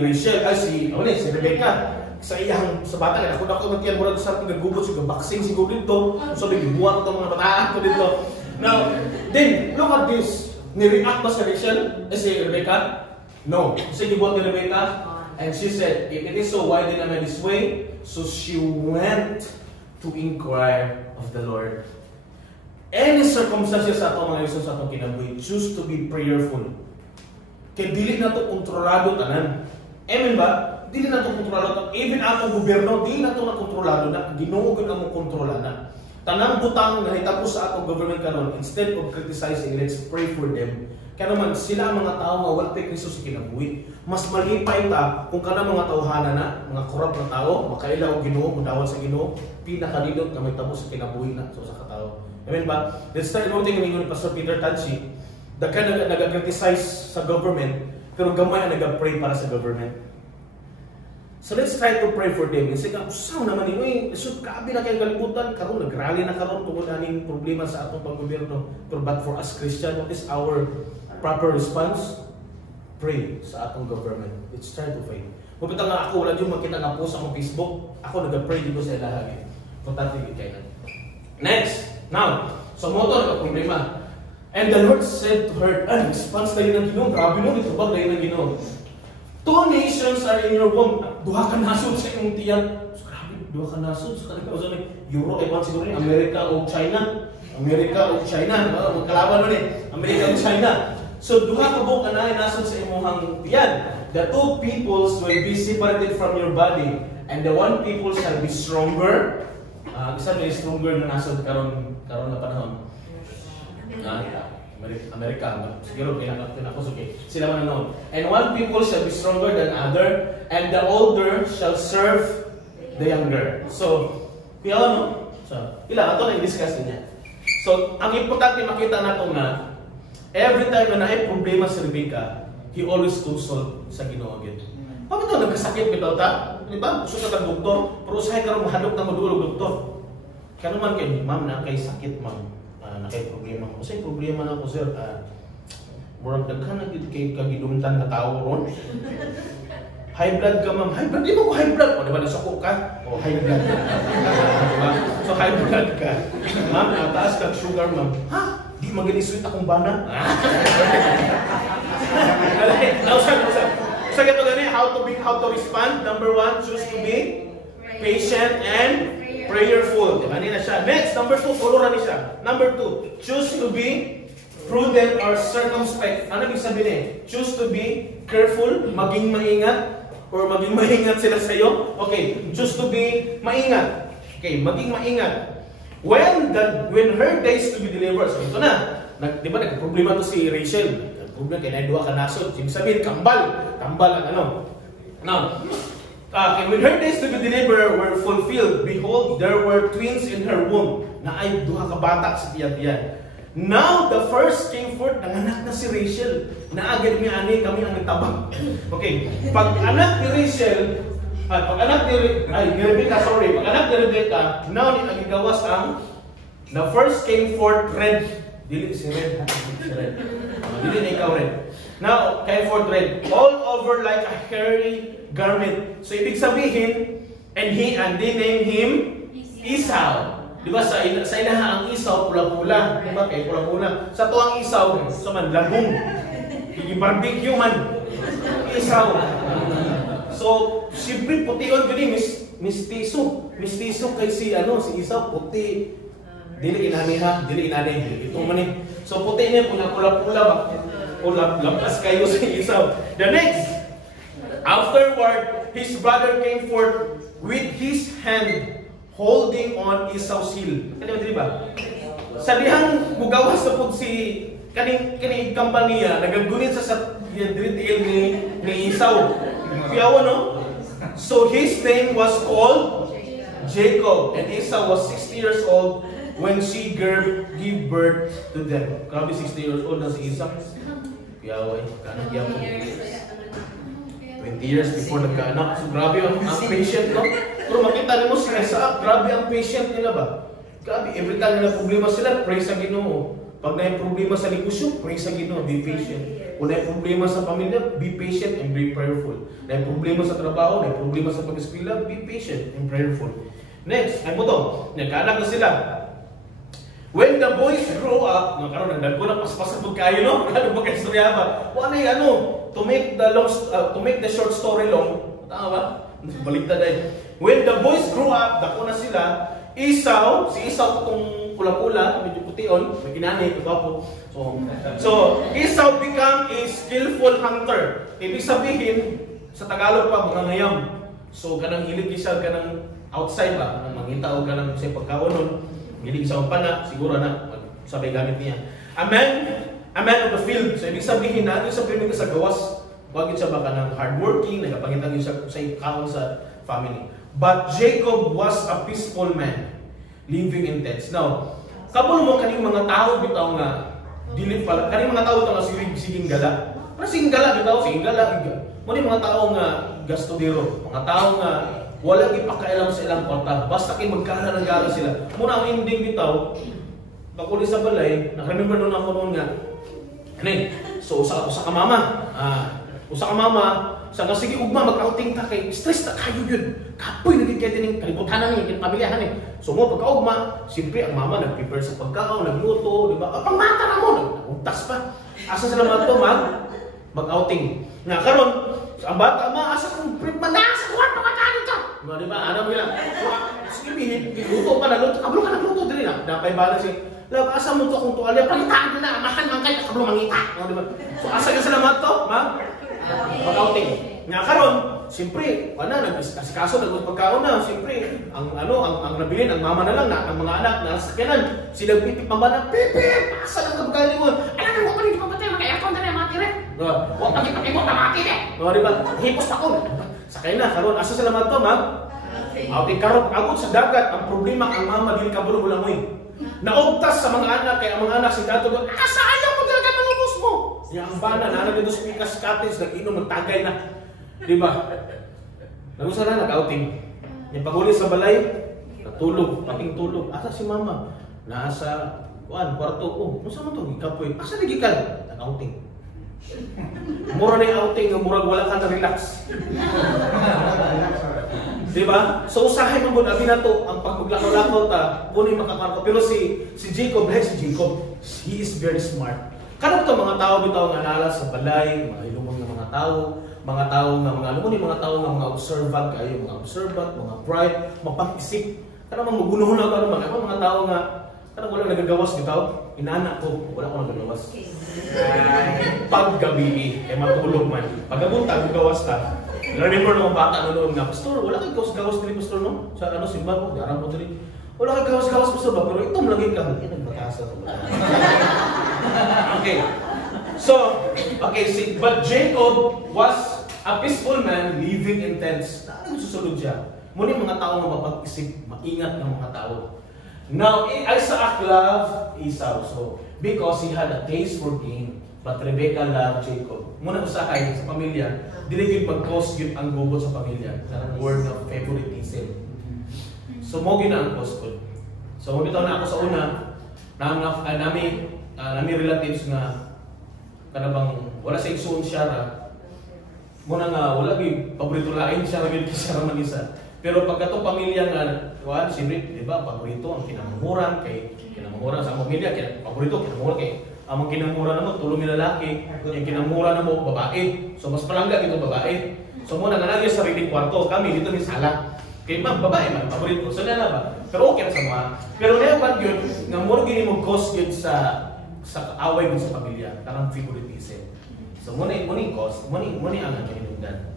Rachel, si Rebecca. Sa iyang sa bata kaya ako magtiyan murag sa nagugod siguro boxing siguro dito so bigbuhat tong mga bataan ko dito. Now then look at this, ni-react ba si Rachel si Rebecca? No. Sige buhat ni Rebecca and she said, "If it is so, why then am I this way?" So she went to inquire of the Lord. Any circumstances sa ato mga Isus sa atong kinabuhi, choose to be prayerful. Kaya dili na to kontrolado tanan. Amen ba? Dili na ito kontrolado. Even atong gobyerno, dili na ito na kontrolado na. Ginoo gyud ang kontrola na. Tanang butang na hitabo sa atong government karon, instead of criticizing, let's pray for them. Kaya naman, sila ang mga tao nga wala kay Kristo sa kinabuhi. Mas malipay ta kung kana mga tawhana na, mga korrupt na tao, makailaw og Ginoo, mudawat sa Ginoo, pinakalilot na may tabo sa kinabuhi na so sa katao. Amen ba? Let's start noting ni Pastor Peter Tanchi, the kind of nag-criticize sa government, pero gamay ang nag-pray para sa government. So let's try to pray for them. Kasi ka, usaw naman yun, isod kaabi na kayong kalibutan, karon nagrally na karon tungkol aning problema sa atong panggobyerno. But for us Christian, what is our proper response? Pray sa atong government. Let's try to pray. Mupita nga ako, wala dyan makita nga post sa akong Facebook, ako nag-pray dito sa ilahagi. Importante yun kayo. Next, now, sa motor ka problema. And the Lord said to her, response na yun ang Ginoo, grabe no, itubag na yun ang Ginoo. 2 nations are in your womb. Duha ka nasod sa imong tiyan. So, grabe, duha ka nasod sa kanila. So, Euro, iban siguro ni Amerika o China. Amerika o China. Magkalaban mo ni Amerika o China. So, duha ka buka na nasod sa imong tiyan. The 2 peoples will be separated from your body. And the 1 people shall be stronger. Isa may stronger na nasod karon na panahon. Amerika, siguro kailangan ako okay. Sila man noon. And 1 people shall be stronger than other, and the older shall serve the younger. So, kaya ano? So, ato na i-discuss niya. So, ang importante makita nato na every time na naay problema si Rebecca, he always consult sa Ginoo again. Bakit ito nagkasakit bitaw ta? Di ba? Gusto ka kang doktor, pero usahay ka rin mahadok na madulog doktor. Kaya naman kayo, ma'am, na kay sakit, ma'am. Nakay problema ko. Kasi problema na ko, sir. Murag daghan na kay kagidumtan na tao ron. High blood ka, ma'am. High blood? Di ba ko high blood? O, di ba nasako ka? O, high blood ka. Diba? So, high blood ka. Ma'am, taas ka sugar, ma'am. Ha? Di magani-sweet akong bana? So, ito gani, how to respond. Number 1, choose to be patient and prayerful. Kanina siya. Next, number 2, follow na siya. Number 2, choose to be prudent or circumspect. Ano ibig sabihin? Choose to be careful, maging maingat, or maging maingat sila sa iyo. Okay, choose to be maingat. Okay, maging maingat. When her days to be delivered. So ito na. Di ba nagka-problema to si Rachel? Nagka-problema kaya duha ka nasod. Ibig sabihin, kambal ang ano. Now, and when her days to be delivered were fulfilled, behold, there were twins in her womb, na ay duha ka batak sa tiyan-tiyan. Now the first came forth, nanganak na si Rachel. Naagad ni ani kami ang nagtabang. Okay, pag anak ni Rachel, pag anak ni Rebecca, now ni nagigawas ang the first came forth red. Dili si red, si red. Dili na ikaw red. Now came forth red, all over like a hairy garment. So ibig sabihin, and they named him Esau. Di ba sa inaha ang Esau pula-pula, di ba kay pula-pula. Sa tuang Esau, sa man labong. I-barbecue man. Esau. So siyempre pution gani mistiso. Mistiso kay si Esau puti. Dili inani. Ito man ni. So puti niya pula-pula ba? O lapas kayo si Esau. The next, afterward, his brother came forth with his hand holding on Esau's heel. Kaya ba? Sa dihang mugawas na po si kaning kampanya, nagagunit sa detail ni Esau. Kaya no? So his name was called Jacob, and Esau was 60 years old when she gave birth to them. Grabe 60 years old na si Esau. Kaya kanak yan po. 20 years before nagkaanak. So grabe ang patient, no? Pero makita mo sila sa grabe ang patient nila ba? Grabe, every time na problema sila, pray sa Ginoo. Pag may problema sa negosyo, pray sa Ginoo, be patient. Kung may problema sa pamilya, be patient and be prayerful. May problema sa trabaho, may problema sa pag-eskwela, be patient and prayerful. Next, ay mo to, nagkaanak na sila. When the boys grow up, karon nagdagko na paspas pag kayo, no? Ano ba kay istorya ba? Wala to make the short story long. Tama ba? Baliktad ay. When the boys grew up, dako na sila. Si Esau itong pula-pula, medyo pution, may ginani, kapapo. So Esau become a skillful hunter. Ibig sabihin, sa Tagalog pa, mga ngayam. So kanang hilig siya kanang outside ba, kanang mangita o kanang sa pagkaon. Hilig sa umpana, siguro na sabay gamit niya. A man of the field. So ibig sabihin natin sa piling sa gawas, wag siya baka ng hardworking, nagapangitang siya sa ikaon sa family. But Jacob was a peaceful man, living in tents. Now, kabalo mo kaning mga tao bitaw nga dili pala kaning mga tao nga siging gala. Pero siging gala bitaw, siging gala. Muna mga tao nga gastodero, mga tao nga wala ipakailam sa ilang kwarta, basta kay magkana ng gara sila. Muna ang ending bitaw, pag uli sa balay, nakaremember nun ako noon nga, so usa ka mama, sa nga sige ugma mag-outing ta kay stress ta kayo yun. Kapoy naging kaya tining kalibutanan ni pamilyahan eh. So mo pagkaugma, siyempre ang mama nag-prepare sa pagkaon, nagluto, di ba? Ang mata na mo, nagpuntas pa. Asa sila mga to mag-outing. Nga karon, ang bata asa kung print man sa kwarto ka tayo to. Di ba? Ano mo lang? Sige luto pa na luto. Kablo ka nagluto dili na. Napay bala si lab asa mo to kung tuwalya palitaan na amahan man kay kablo mangita. Di ba? So asa ka sila mga to, mag-outing. Nga karon, siyempre, nag-asikaso, nag-pagkaon na, siyempre, ang nabilin, ang mama na lang, ang mga anak na sakyanan, sila pipip mambala, pipip, asa lang magkali mo, alam mo pa rin, papatay, mag-aircon na rin, matire. Huwag pag-ipag-ipag na matire. Diba, hipos pa ko. Sakay na, karon, asa sila mga to, outing karon, agod sa dagat, ang problema, ang mama, dili ka bulo-bulang mo naugtas sa mga anak, kaya ang mga anak, si dato doon, asa ayaw mo talaga manubos mo. Ang bana, nanan dito sa Picas Cottage, nag-inom, magtagay na. Diba? Nagusa na, nag-outing. Yung paghuli sa balay, natulog, pating tulog. Asa si mama? Nasa, kwarto. Masa mo ito? Ikapoy. Asa nagikan? Nag-outing. Mura na yung outing, mura wala ka na-relax. Diba? So usahay mo abi na to ang pagbuglakaw-lakaw ta, kunin makakarko. Pero si Jacob, he is very smart. Kanang to mga tao bitaw nga nala sa balay, mga ilumong nga mga tao nga mga tao nga mga observant kayo, mga bright, mapag-isip. Kanang mga gunuhon na mga tao nga kanang wala nagagawas bitaw, inana ko, wala ko nagagawas. Paggabi kay matulog man. Pagabunta gawas ta. Remember nung bata noon nga, pastor, wala kay gawas diri pastor no? Sa simba mo, diaran mo diri. Wala kay gawas pastor ba, pero ito lagi ka. Nagbakasa to. Okay. So, but Jacob was a peaceful man living in tents. Ano susunod siya? Muna mga tao nga mapag-isip, maingat ng mga tao. Now, Isaac loved Esau, so because he had a taste for gain, but Rebecca loved Jacob. Muna usahay sa pamilya, dili gyud mag-cause yun ang gubot sa pamilya. Kanang word of favoritism. So mo gina ang cause ko. So mo bitaw na ako sa una, nami relatives nga kanabang wala sa igsoon siya ra. Muna nga wala gyud paborito lain siya ra gyud sa Manisa. Pero pagkato pamilya nga siyempre, di ba, paborito ang kinamumuran sa pamilya, paborito kinamumuran kay ang kinamura na mo, tulong yung lalaki, yung kinamura na mo, babae. So, mas palangga dito babae. So, muna nga nagyan sa sariling kwarto. Kami dito may sala. Kaya babae man, paborito. So, na ba? Pero okay sa mga. Pero naman yun, nga muna gini mo cause yun sa away mo sa pamilya. Karang favoritism. So, muna yung cause, muna ang hinundan.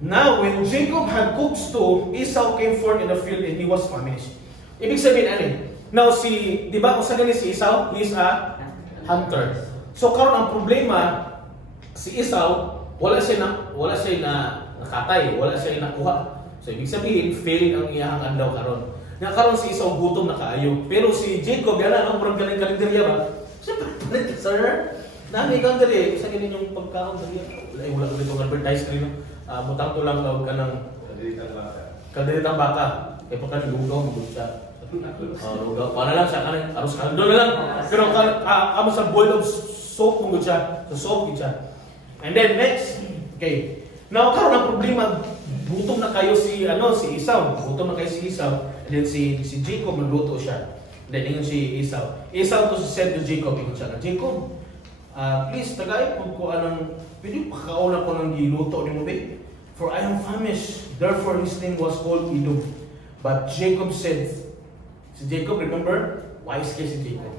Now, when Jacob had cooked stew, Esau came forth in the field and he was famished. Ibig sabihin, now di ba, kung sa ganun si Esau, he is a hunter. So karon ang problema si Esau, wala siya na nakatay, wala siya nakuha. So ibig sabihin failing ang iyang andaw karon. Nga karon si Esau gutom na kaayo. Pero si Jacob yana ang murag galing kalendarya ba? Siyempre, sir, nami kang dali sa ganin yung pagkaon dali. Wala ko ditong advertise rin. Mutang to lang daw kanang kadalitang baka. Kaya pa kan lugaw mo siya. Lugaw. Para lang siya kanin, arroz kaldo na lang. Pero kamo sa boil of soap mo siya. So soap siya. And then next, okay. Now karon ang problema, gutom na kayo si Esau. Gutom na kayo si Esau. And then si Jacob magluto siya. Then ingon si Esau. Esau to said to Jacob, ingon siya, Jacob, please tagay ko anong pwede pakauna ko ng giluto ni mo ba? For I am famished. Therefore his name was called Edom. But Jacob said, si Jacob, remember? Wise kay si Jacob.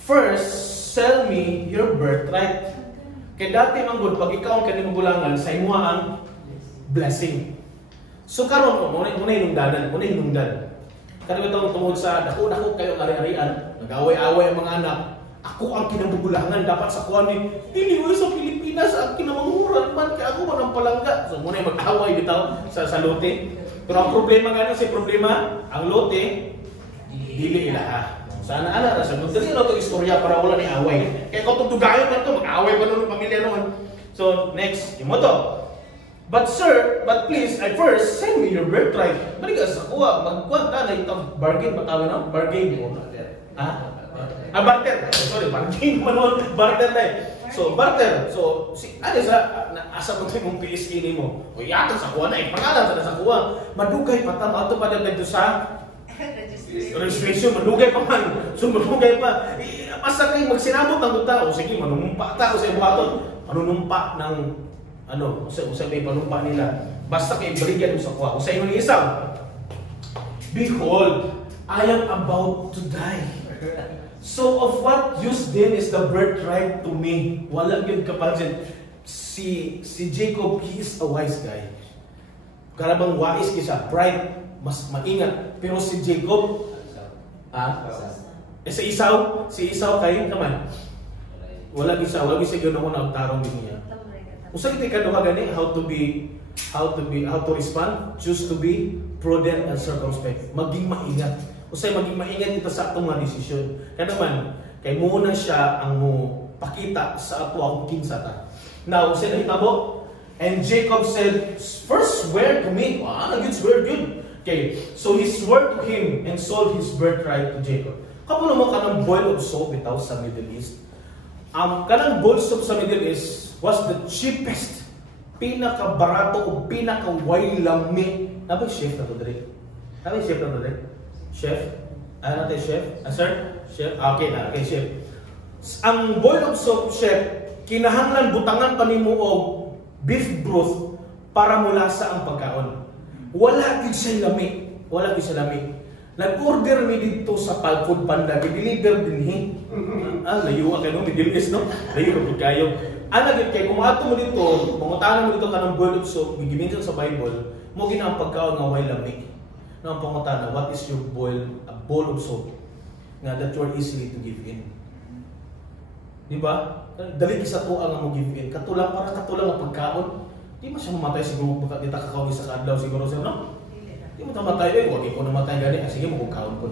First, sell me your birthright. Kaya dati manggod, pag ikaw ang kanimong gulangan, sa imuha ang blessing. So karon mo muna hinungdan. Kanang itong tungod sa dako kayo ari-arian, nag-away-away ang mga anak. Ako ang kinabugulangan dapat sa kuan ni dili mo sa Pilipinas ang kinamanghuran man kay ako man ang palangga. So muna mag-away bitaw sa lote. Pero ang problema gani si problema, ang lote dili ilaha. Sana ana ra sa dili na to istorya para wala ni away. Kay ko tugayon na to mag-away pa nun pamilya noon. So, next, imo to. But sir, but please, I first send me your birthright. Balik ka sa kuha, magkuha ka na itong bargain, matawin no? Bargain mo. Barter. Sorry, bargain mo nun. Barter na eh. So, barter. So, ano sa, asa mo tayo mong PSK ni mo? O yata sa kuha na eh, pangalan sa kuha. Madugay pa tama, ito pa na dito sa registration, madugay pa man. So, madugay pa. Basta kayo magsinabot ng tao, sige, manumpa tao sa ibuhaton. Manunumpa ng usay may panumpa nila. Basta kayo baligyan mo sa kuha. Usay mo ni isang, behold, I am about to die. So of what use then is the birthright to me? Walang yun kapansin. Si Jacob, he is a wise guy. Karabang wise kisa, bright, mas maingat. Pero si Jacob, si Esau kayo naman. Wala gisa ganoon ang tarong din niya. Usay kay kaduha gani how to respond, choose to be prudent and circumspect. Maging maingat. Usay maging maingat kita sa atong mga desisyon. Kaya naman kay muna siya ang mo pakita sa ato ang kinsa ta. Now, usay nahitabo, and Jacob said, "First swear to me." Good swear good. Okay, so he swore to him and sold his birthright to Jacob. Kapuno mo kanang boil of soap bitaw sa Middle East. Kanang boil of soap sa Middle East was the cheapest, pinaka-barato o pinaka-wailami. Ano chef na to, Dre? Ano chef na to, Dre? Chef? Ano natin, chef? Sir? Chef? Okay na, okay, chef. Ang boil of soap, chef, kinahanglan butangan pa nimo og beef broth para mula sa ang pagkaon. Wala gid siya lami. Wala gid siya lami. Nag-order mi dito sa Food Panda, i-deliver dinhi. Layo ka no, Middle East no? Layo ka kayo. Gid kay kung ato mo dito, pangutangan mo dito kanang boil of soap, gigiminsan sa Bible, mo gina ang pagkaon nga way lami. Nang pangutana, what is your a bowl of soap? Nga that you are easily to give in. Di ba? Dali sa tuwa nga mo give in. Katulang ang pagkaon. Di mo siya mamatay siguro baka dita kakawin sa kadlaw siguro siya, no? Di mo tamatay wag ko namatay gani, sige mo kung kaon ko.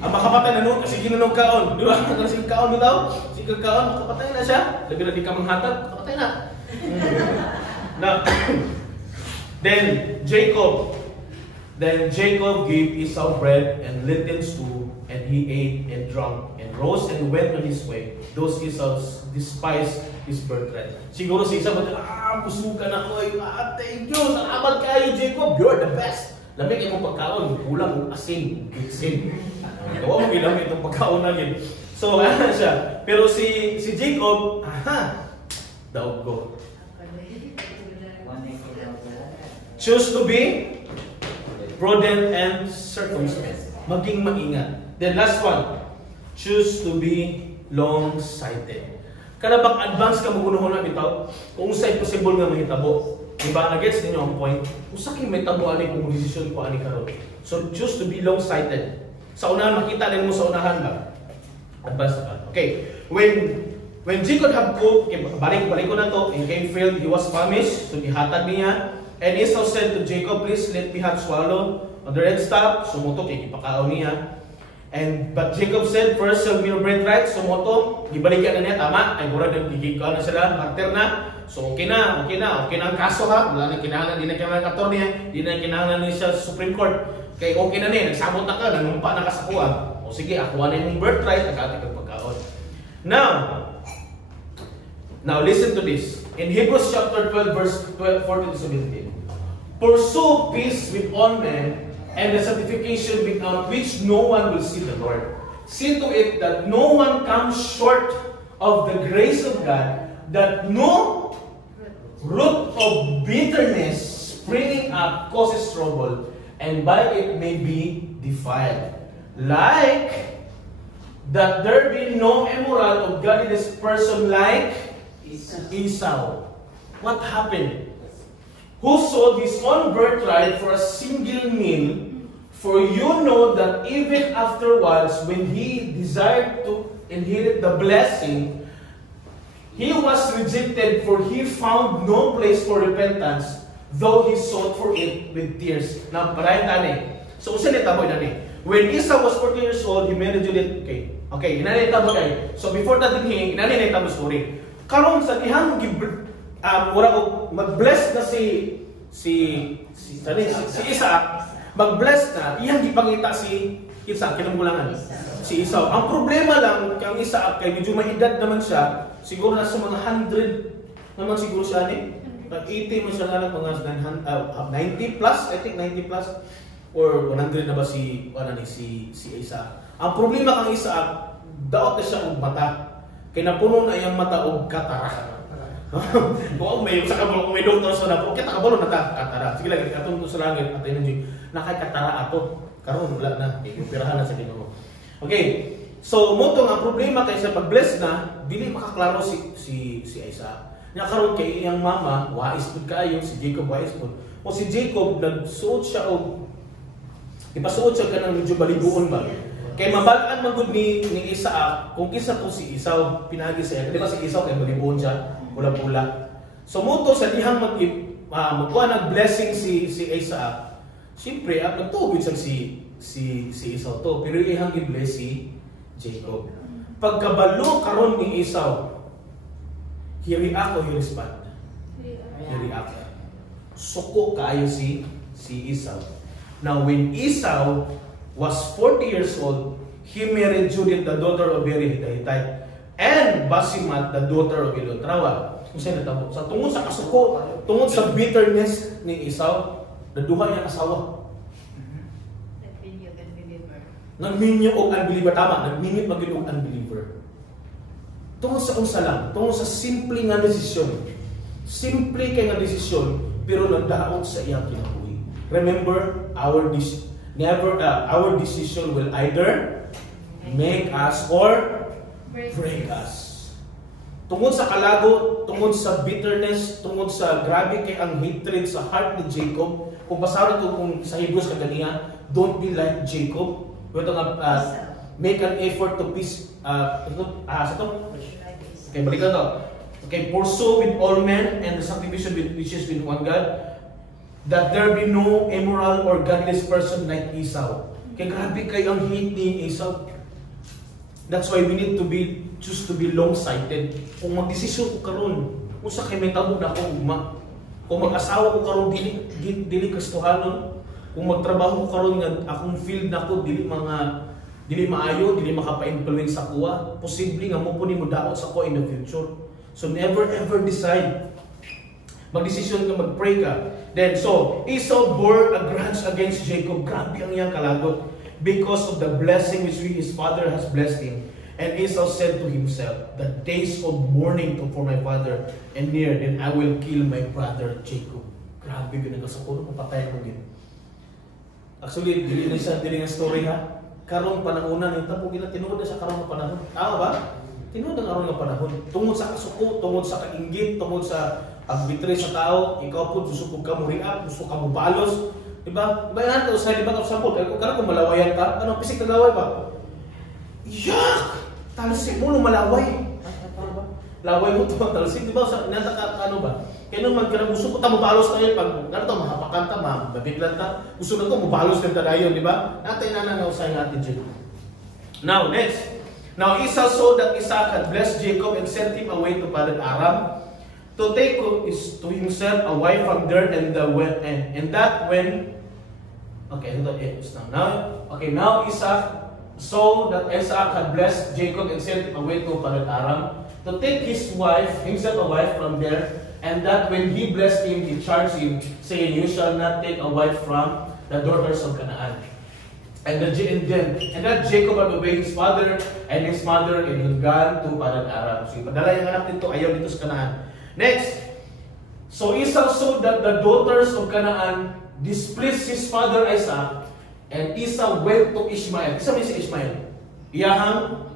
Ang makapatay na nun, sige na nung kaon. Di ba? Kung sige kaon bitaw, sige kaon, makapatay na siya. Labi na di ka manghatag, makapatay na. Now, then Jacob gave Esau bread and let them stew, and he ate and drank and rose and went on his way. Those Esau despised his birthright. Siguro si Esau, pusukan ako, thank you, salamat kayo Jacob, you're the best. Lamig yung pagkaon, kulang, asin, kitsin. Gawa mo ilamig itong pagkaon na yun. So, siya. Pero si Jacob, daog ko. Choose to be prudent and circumspect. Maging maingat. Then last one, choose to be long-sighted. Kada bang advance ka magunuhon na bitaw, kung usay possible nga mahitabo. Diba? Na-gets ninyo ang point? Usa kay may tabo ani kung decision ko ani karon. So choose to be long-sighted. Sa unahan makita din mo sa unahan ba? Advance ka. Okay. When Jacob had cooked, balik ko na to, in came filled, he was famished, so gihatag niya. And Esau said to Jacob, please let me have swallow on the red staff. Sumuto kay ipakaon niya. But Jacob said, first sell me your birthright. Sumuto, gibalikan na niya, tama. Ay mura din gigikaw na sila, martir na. So okay na ang kaso ha. Wala na kinahanglan, di na kinahanglan kato niya, di na kinahanglan niya sa Supreme Court. Kaya okay na niya, nagsabot na ka, nanumpa na ka sa kuha. O sige, akuha na yung birthright, nag-ating pagkaon. Now listen to this. In Hebrews chapter 12, verse 14 to 17. Pursue peace with all men, and the sanctification without which no one will see the Lord. See to it that no one comes short of the grace of God, that no root of bitterness springing up causes trouble, and by it may be defiled. Like that there be no immoral of godliness person like Esau. What happened? Who sold his own birthright for a single meal? For you know that even afterwards, when he desired to inherit the blessing, he was rejected, for he found no place for repentance, though he sought for it with tears. Now, parahin tani. So, usan nita mo nani. When Esau was 14 years old, he married Juliet. Okay, inanita mo kay. So, before that din, inanita mo story. Karon sa dihang mura og mag-bless na si Isaac, mag-bless na, iyang gipangita si Isaac, kinambulangan. Si Esau. Ang problema lang, kang Isaac, kay medyo may edad naman siya, siguro nasa mga 100 naman siguro siya ni. Nag-80 mo siya nga mga 90 plus, I think 90 plus, or 100 na ba si Isaac. Ang problema kang Isaac, daot na siya og mata. Kaya napuno na iyang mata og katara. Kung may doktor sa na, okay, nakabalo na ta, katara. Sige lang, katong to sa langit, at yun, nakay katara ato. Karon wala na, ipirahan na sa Ginoo. Okay, so motong ang problema kay sa pag-bless na, dili makaklaro si Isaac. Nya karon kay iyang mama, wais pud kaayo, si Jacob wais pud. O si Jacob nagsuot siya og ipasuot siya kanang medyo balibuon ba. Kay mabal-an man gud ni Isaac kung kisa to si Esau pinagi siya. Di ba si Esau kay balibuon siya, pula-pula. So moto sa dihang magkuha nag-blessing si Isaac. Siyempre, nagtubig siya si Esau to, pero ihang i-bless si Jacob. Pagkabalo karon ni Esau, he react o he respond? He react. Suko kaayo si Esau. Now, when Esau was 40 years old, he married Judith, the daughter of Beeri the Hittite, and Basimat, the daughter of Elontrawa. Kung saan natabo? Sa tungod sa kasuko, tungod sa bitterness ni Esau, naduha niyang asawa. Nagminyo og unbeliever. Tama, nagmingit maging og unbeliever. Tungod sa unsa lang, tungod sa simple nga desisyon. Simple kay nga desisyon, pero nagdaot sa iyang kinabuhi. Remember, our decision will either make us or break us. Tungod sa kalago, tungod sa bitterness, tungod sa grabe kay ang hatred sa heart ni Jacob, kung basahin ito kung sa Hebrews kaganiya, don't be like Jacob. Ito nga, make an effort to peace. Okay, balikan to. Okay, pursue with all men and the sanctification which is with one God, that there be no immoral or godless person like Esau. Kaya grabe kayo ang hate ni Esau. That's why we need to choose to be long-sighted. Kung mag-desisyon ko karon, kung sa kay may tabo na akong ugma, kung mag-asawa ko karon dili Kristohanon, kung magtrabaho ko karon nga akong field na ko dili maayo, dili makapa-influence sa kuha, posible nga mo po ni mo daot sa kuha in the future. So never ever decide. Mag-decision ka, mag-pray ka. Then so Esau bore a grudge against Jacob. Grabe ang iyang kalagot because of the blessing which his father has blessed him. And Esau said to himself, the days of mourning for my father and near, then I will kill my brother Jacob. Grabe yun ang kasakuro, mapatay mo din. Actually, dili nga story ha. Karong panahonan, ito po tinuod na sa karong panahon. Tama ba? Tinuod ang karong panahon. Tungod sa kasuko, tungod sa kainggit, tungod sa betray sa tao, ikaw po susukog ka mo react, gusto ka mo balos. Diba? Diba yan? Diba ka sa sampot? Kaya kung malawayan ka, ano, pisik na laway ba? Yak! Talsik mo, lumalaway. Laway mo ito, talsik. Diba? Nanta ka, ano ba? Kaya naman, gusto ko mabalos tayo pag ganito, mahapakan ta, mabiglan ta. Gusto na ito, mabalos ka na yun, di ba? Natin na nangausay natin dyan. Now, next. Now, Esau saw that Isaac had blessed Jacob and sent him away to Padan Aram to take to himself a wife from there, and that when now Isaac saw that Isaac had blessed Jacob and sent him away to Padan Aram to take himself a wife from there. And that when he blessed him, he charged him, saying, you shall not take a wife from the daughters of Canaan. And that Jacob had obeyed his father and his mother, and had gone to Padan Aram. So, padala yung anak dito, ayaw dito sa Canaan. Next. So, Esau saw that the daughters of Canaan displeased his father Isaac, and Esau went to Ishmael. Isa may si Ishmael? Iyahang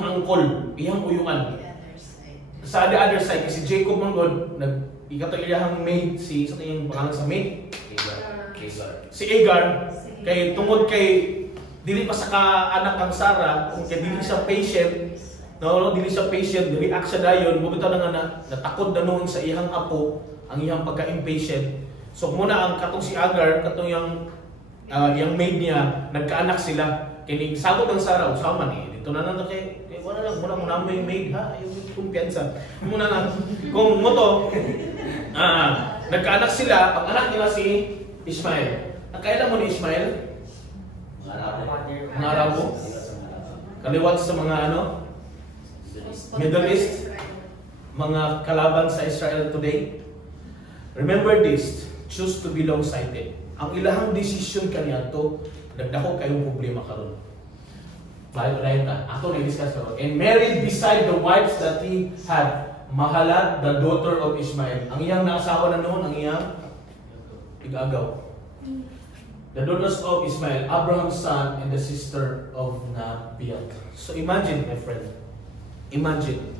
angkol, iyang uyungan. Sa the other side, kasi Jacob manggod, ikato iyahang maid, sa yung pangalan sa maid? Si Agar, kay tungod kay dili pa sa kaanak kang Sarah, kay dili siya patient, dili siya patient, react siya dayon, bumitaw na nga natakod na noon sa iyang apo, ang iyang pagka-impatient. So muna ang katong si Agar, katong yung maid niya, nagkaanak sila, kini sabot ng Sarah, usama ni Ito na lang kay wala lang muna muna may maid ha, yung kumpiyansa. Muna lang kung mo to nagkaanak sila, ang anak nila si Ishmael. Nakailan mo ni Ishmael? Mga Arabo. Kaliwat sa mga Middle East, mga kalaban sa Israel today. Remember this, choose to be long-sighted. Ang ilahang decision kaniya to, nagdako kayong problema karon. Lain ta. Ato na-discuss karon. And married beside the wives that he had, Mahalat, the daughter of Ishmael. Ang iyang naasawa na noon, ang iyang igagaw. The daughters of Ishmael, Abraham's son and the sister of Nabiat. So imagine, my friend. Imagine.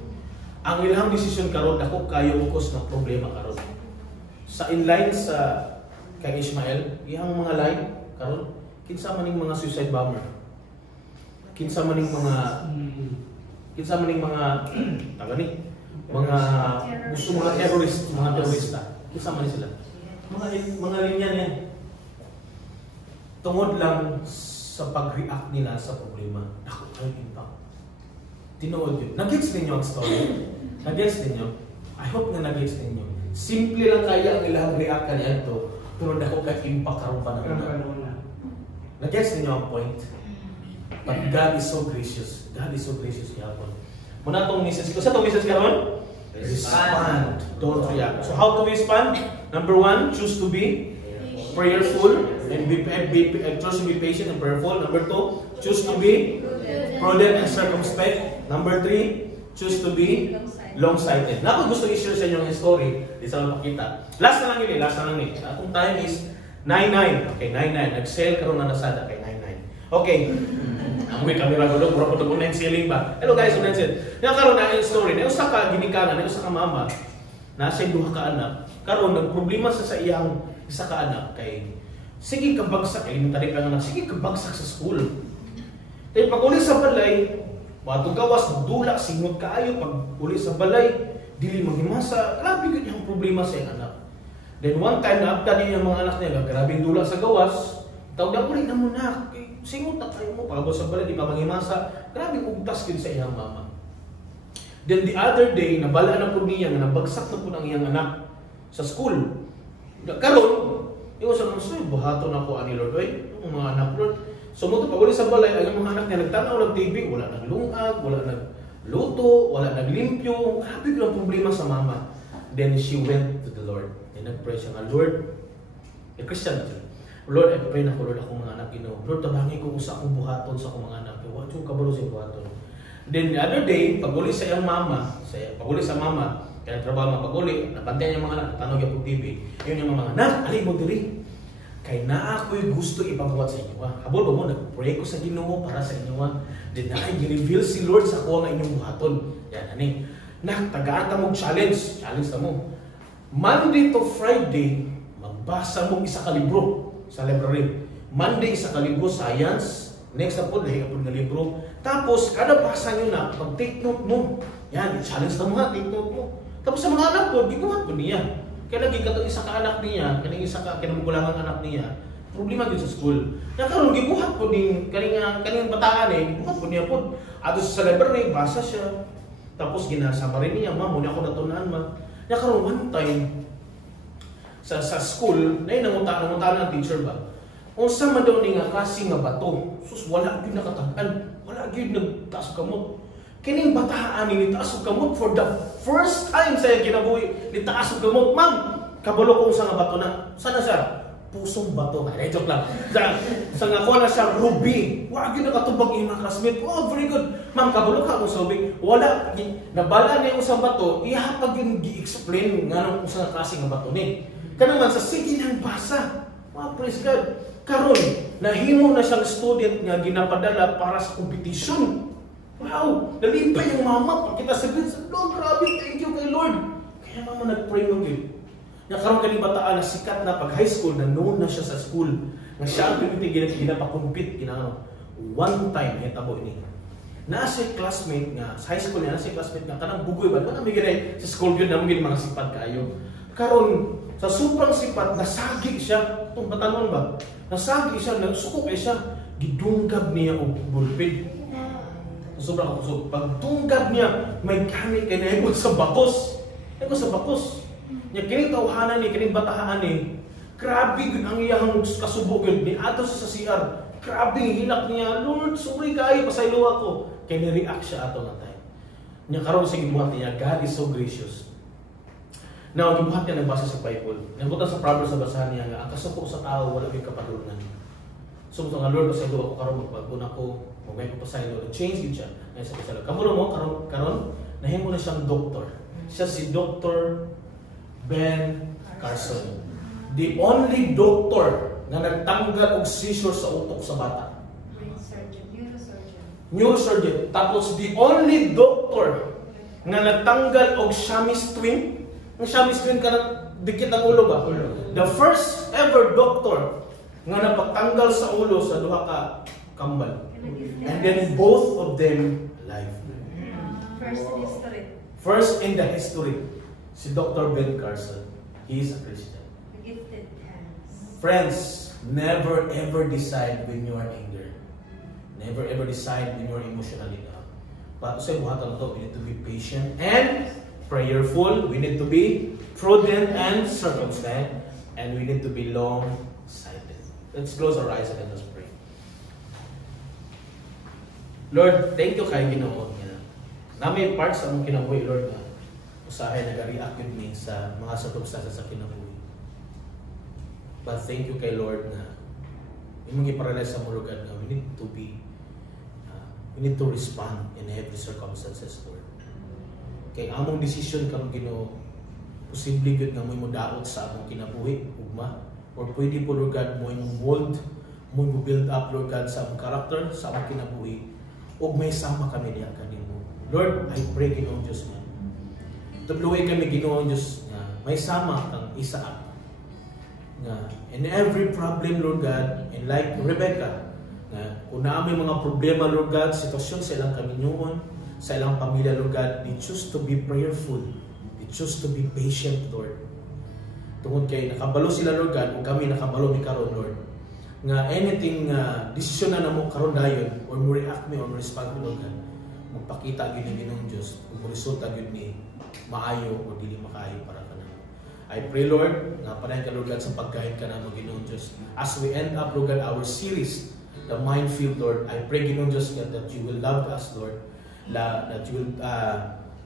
Ang ilahang decision karon, dako kayo ukos ng problema karon. Sa inline sa kay Ishmael, iyang mga line karon, kinsa maning mga suicide bomber. Kinsa maning mga tagani, mga gusto mga terorista. Kinsa man sila. Mga linya niya. Tungod lang sa pag-react nila sa problema. Ako ay impact. Tinuod yun. Nag-gets ninyo ang story? Nag-gets ninyo? I hope na nag-gets ninyo. Simple lang kaya ang ilang react kanya ito, pero dako ka-impact karon pa na. Nag-gets ninyo ang point? But God is so gracious. God is so gracious yapon. Muna itong message ko. Sa itong message karon? Respond. Don't react. So how to respond? Number 1, choose to be prayerful and choose to be patient and prayerful. Number 2, choose to be prudent and circumspect. Number 3, choose to be long-sighted. Na ako gusto i-share sa inyo yung story, di sa makita. Last na lang yun. Atong time is 9-9. Okay, 9-9. Nag-sale karon na nasada kay 9-9. Okay. Ang may camera ko doon, pura ko doon na selling ba? Hello guys, unan sale. Karon na yung story. Na usa ka ginikanan, na usa ka mama, nasa duha ka anak. Karon nagproblema sa iyang isa ka anak kay sige ka bagsak, elementary pa nga, sige ka bagsak sa school. Kaya pag uli sa balay, watong gawas, magdula, singot kaayo, pag uli sa balay, dili maghimasa, grabe yun yung problema sa iyang anak. Then one time, naabta din yung mga anak niya, grabe yung dula sa gawas, tawag na uli na muna, singot na tayo mo, pagabot sa balay, di pa maghimasa, grabe ugtas yun sa iyang mama. Then the other day, nabala na po niya, nabagsak na po ng iyang anak sa school. Karon, yung sa mga buhaton ako ani Lord, yung mga anak Lord. So mo to pag uli sa balay, ang mga anak niya nagtanaw ng TV, wala naglungag, wala nagluto, wala naglimpyo. Grabe ko ang problema sa mama. Then she went to the Lord. And nag-pray siya nga, Lord, Christian na siya. Lord, I pray na ko, Lord, akong mga anak, Lord, tabangi ko sa akong buhaton sa akong mga anak. What yung kabalo sa buhaton? Then the other day, pag uli sa iyang mama, kaya trabaho pag-uli, napantayan yung mga anak, tanog yung TV, yun yung mga anak, alay mo diri. Kaya na ako'y gusto ipabuhat sa inyo. Habol ba mo, nag-pray ko sa Ginoo para sa inyo. Then na ay gi-reveal si Lord sa kuha nga inyong buhaton. Yan, ani. Tagaan ka mong challenge na mo. Monday to Friday, magbasa mo isa ka libro sa library. Monday isa ka libro, science. Next na po, dahil po na libro. Tapos, kada basa nyo na, pag-take note mo. Yan, challenge na mga, take note mo. Tapos sa mga anak ko, ginawa ko niya. Kaya lagi ka isa ka anak niya, kinamugulangang anak niya, problema din sa school. Karon gibuhat ko din kaning bataan gibuhat ko niya po. Ato sa library, basa siya. Tapos ginasama rin niya, ma'am, muna ako natunan, ma'am. Karon one time, sa school, nangunta ng teacher ba? Unsa man daw ni nga klase nga bato, sus wala gyud nakatagan, wala gyud nagtaas kamot. Kining bataan ni taas og kamot for the first time sa kinabuhi ni taas og kamot, ma'am. Kabalo ko unsa nga bato na. Sana siya? Pusong bato. Ay, joke lang. Sa nga ko na siya ruby. Wa gyud nakatubag yung mga classmate. Oh, very good. Ma'am, kabalo ka unsa ruby? Wala nabala niya usang bato, ihapag yung gi-explain nganong unsa nga klase nga bato ni. Kana man sa sige nang basa. Wow, praise God. Karon, nahimo na siyang student nga ginapadala para sa competition. Wow! Nalipay yung mama. Pag kita sabihin, Lord, grabe, thank you kay Lord. Kaya mama nag-pray mo yun. Nakaroon ka ng bataan na sikat na pag high school, na known na siya sa school. Na siya ang pinitigil, ginapakumpit. One time, tabo ini. Nasa classmate nga, sa high school niya, nasa classmate nga, kanang bugoy ba? Kanang bigay sa school yun, namin mga sipad kayo. Karon sa sobrang sipad, nasagi siya. Itong batanon ba? Nasagi siya, nagsuko siya. Gidunggab niya og bulpin. sobrang kusog. Pagtunggab niya, may kani kinahibot sa batos. Eko sa batos. Nya kini tawhanan ni, kini batahaan ni. Grabe gud ang iyang kasubo gud ni ato sa CR. Grabe hinak niya, Lord, sorry kay pasaylo ako. Kay ni-react siya ato nga time. Nya karon sa gibuhat niya, God is so gracious. Now, gibuhat niya nagbasa sa Bible. Nagutan sa Proverbs sa basahan niya nga ang kasuko sa tao wala may kapatulunan. So nga Lord, pasaylo ako karon magpaguna ko, magmay ko pasaylo, change gid siya. Ay sa pasaylo. Kamulo mo karon nahimo na siyang doktor. Siya si Dr. Ben Carson. The only doctor na nagtanggal og seizure sa utok sa bata. Neurosurgeon. Tapos the only doctor na nagtanggal og Siamese twin. Ang Siamese twin kanang dikit ang ulo ba? The first ever doctor nga napagtanggal sa ulo sa duha ka kambal. And then both of them alive. First in the history. Si Dr. Ben Carson. He is a Christian. Friends, never ever decide when you are angry. Never ever decide when you are emotionally down. But sa buhatan to, we need to be patient and prayerful. We need to be prudent and circumspect. And we need to be long-sighted. Let's close our eyes and let us pray. Lord, thank you kay Ginoo. Nami parts sa among kinabuhi, Lord, na usahay nag-react yun me sa mga circumstances sa kinabuhi. But thank you kay Lord na imong giparalay sa mo lugar na we need to respond in every circumstances, Lord. Kay among decision karon Ginoo, posible gyud nga mo daot sa among kinabuhi ugma or pwede po Lord God mo mold, mo build up Lord God sa among character, sa among kinabuhi ug may sama kami diha kanimo. Lord, I pray Ginoo Dios man. Tuluay kami Ginoo Dios nga may sama kang isa in every problem, Lord God, and like Rebecca, kung naamay mga problema, Lord God, sitwasyon sa ilang kaminyuon, sa ilang pamilya, Lord God, they choose to be prayerful. They choose to be patient, Lord. Tungod kay nakabalo sila, Lord God, kung kami nakabalo ni karon, Lord, nga anything desisyon na mo karon dayon, or mo react me, or mo respond me, Lord God, magpakita gyud ni Ginoong Dios, ug resulta gyud ni maayo o dili makaayo para kanamo. I pray, Lord, na panahin ka, Lord God, sa pagkahit ka naman, Ginoong Diyos. As we end up, Lord God, our series, the Minefield, Lord, I pray, Ginoong Diyos, God, that you will love us, Lord. That you will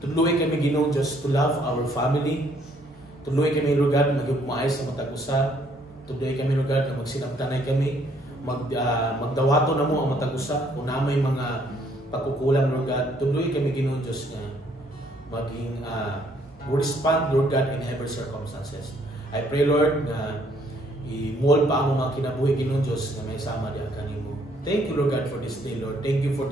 tuluy kami, Ginoong Diyos, to love our family. Tuluy kami, Lord God, magmaayos na matag-usa. Tuluy kami, Lord God, na magsinabtanay kami. Magdawato na mo ang matag-usa. Kung na may mga pagkukulang, Lord God, tuluy kami, Ginoong Diyos, na maging we respond, Lord God, in every circumstances. I pray, Lord, na i-mold pa ang mga kinabuhi, Ginoong Diyos, na may sama diyan kanimo. Thank you, Lord God, for this day, Lord. Thank you for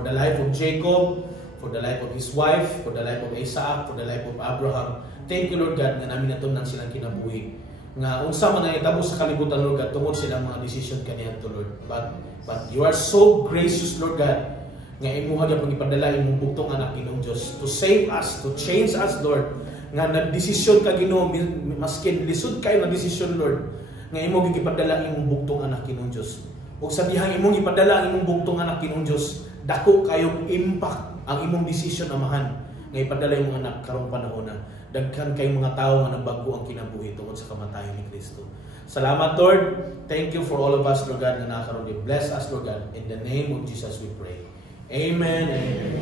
the life of Jacob, for the life of his wife, for the life of Isaac, for the life of Abraham. Thank you, Lord God, na namin natunan silang kinabuhi. Nga unsa man ang itabo sa kalibutan, Lord God, tungod silang mga decision kaniya to, Lord. But you are so gracious, Lord God, nga imuha gyud pagipadala imong bugtong anak Ginoong Dios to save us, to change us, Lord. Nga nagdesisyon ka Ginoo, maskin lisod kay na desisyon, Lord, nga imo gipadala imong bugtong anak Ginoong Dios. Ug sa dihang imong ipadala imong bugtong anak Ginoong Dios, dako kayong impact ang imong desisyon amahan nga ipadala imong anak karong panahon na daghan kay mga tawo nga nabago ang kinabuhi tungod sa kamatayon ni Kristo. Salamat, Lord. Thank you for all of us, Lord God, na nakaroon. Bless us, Lord God. In the name of Jesus we pray. Amen. Amen.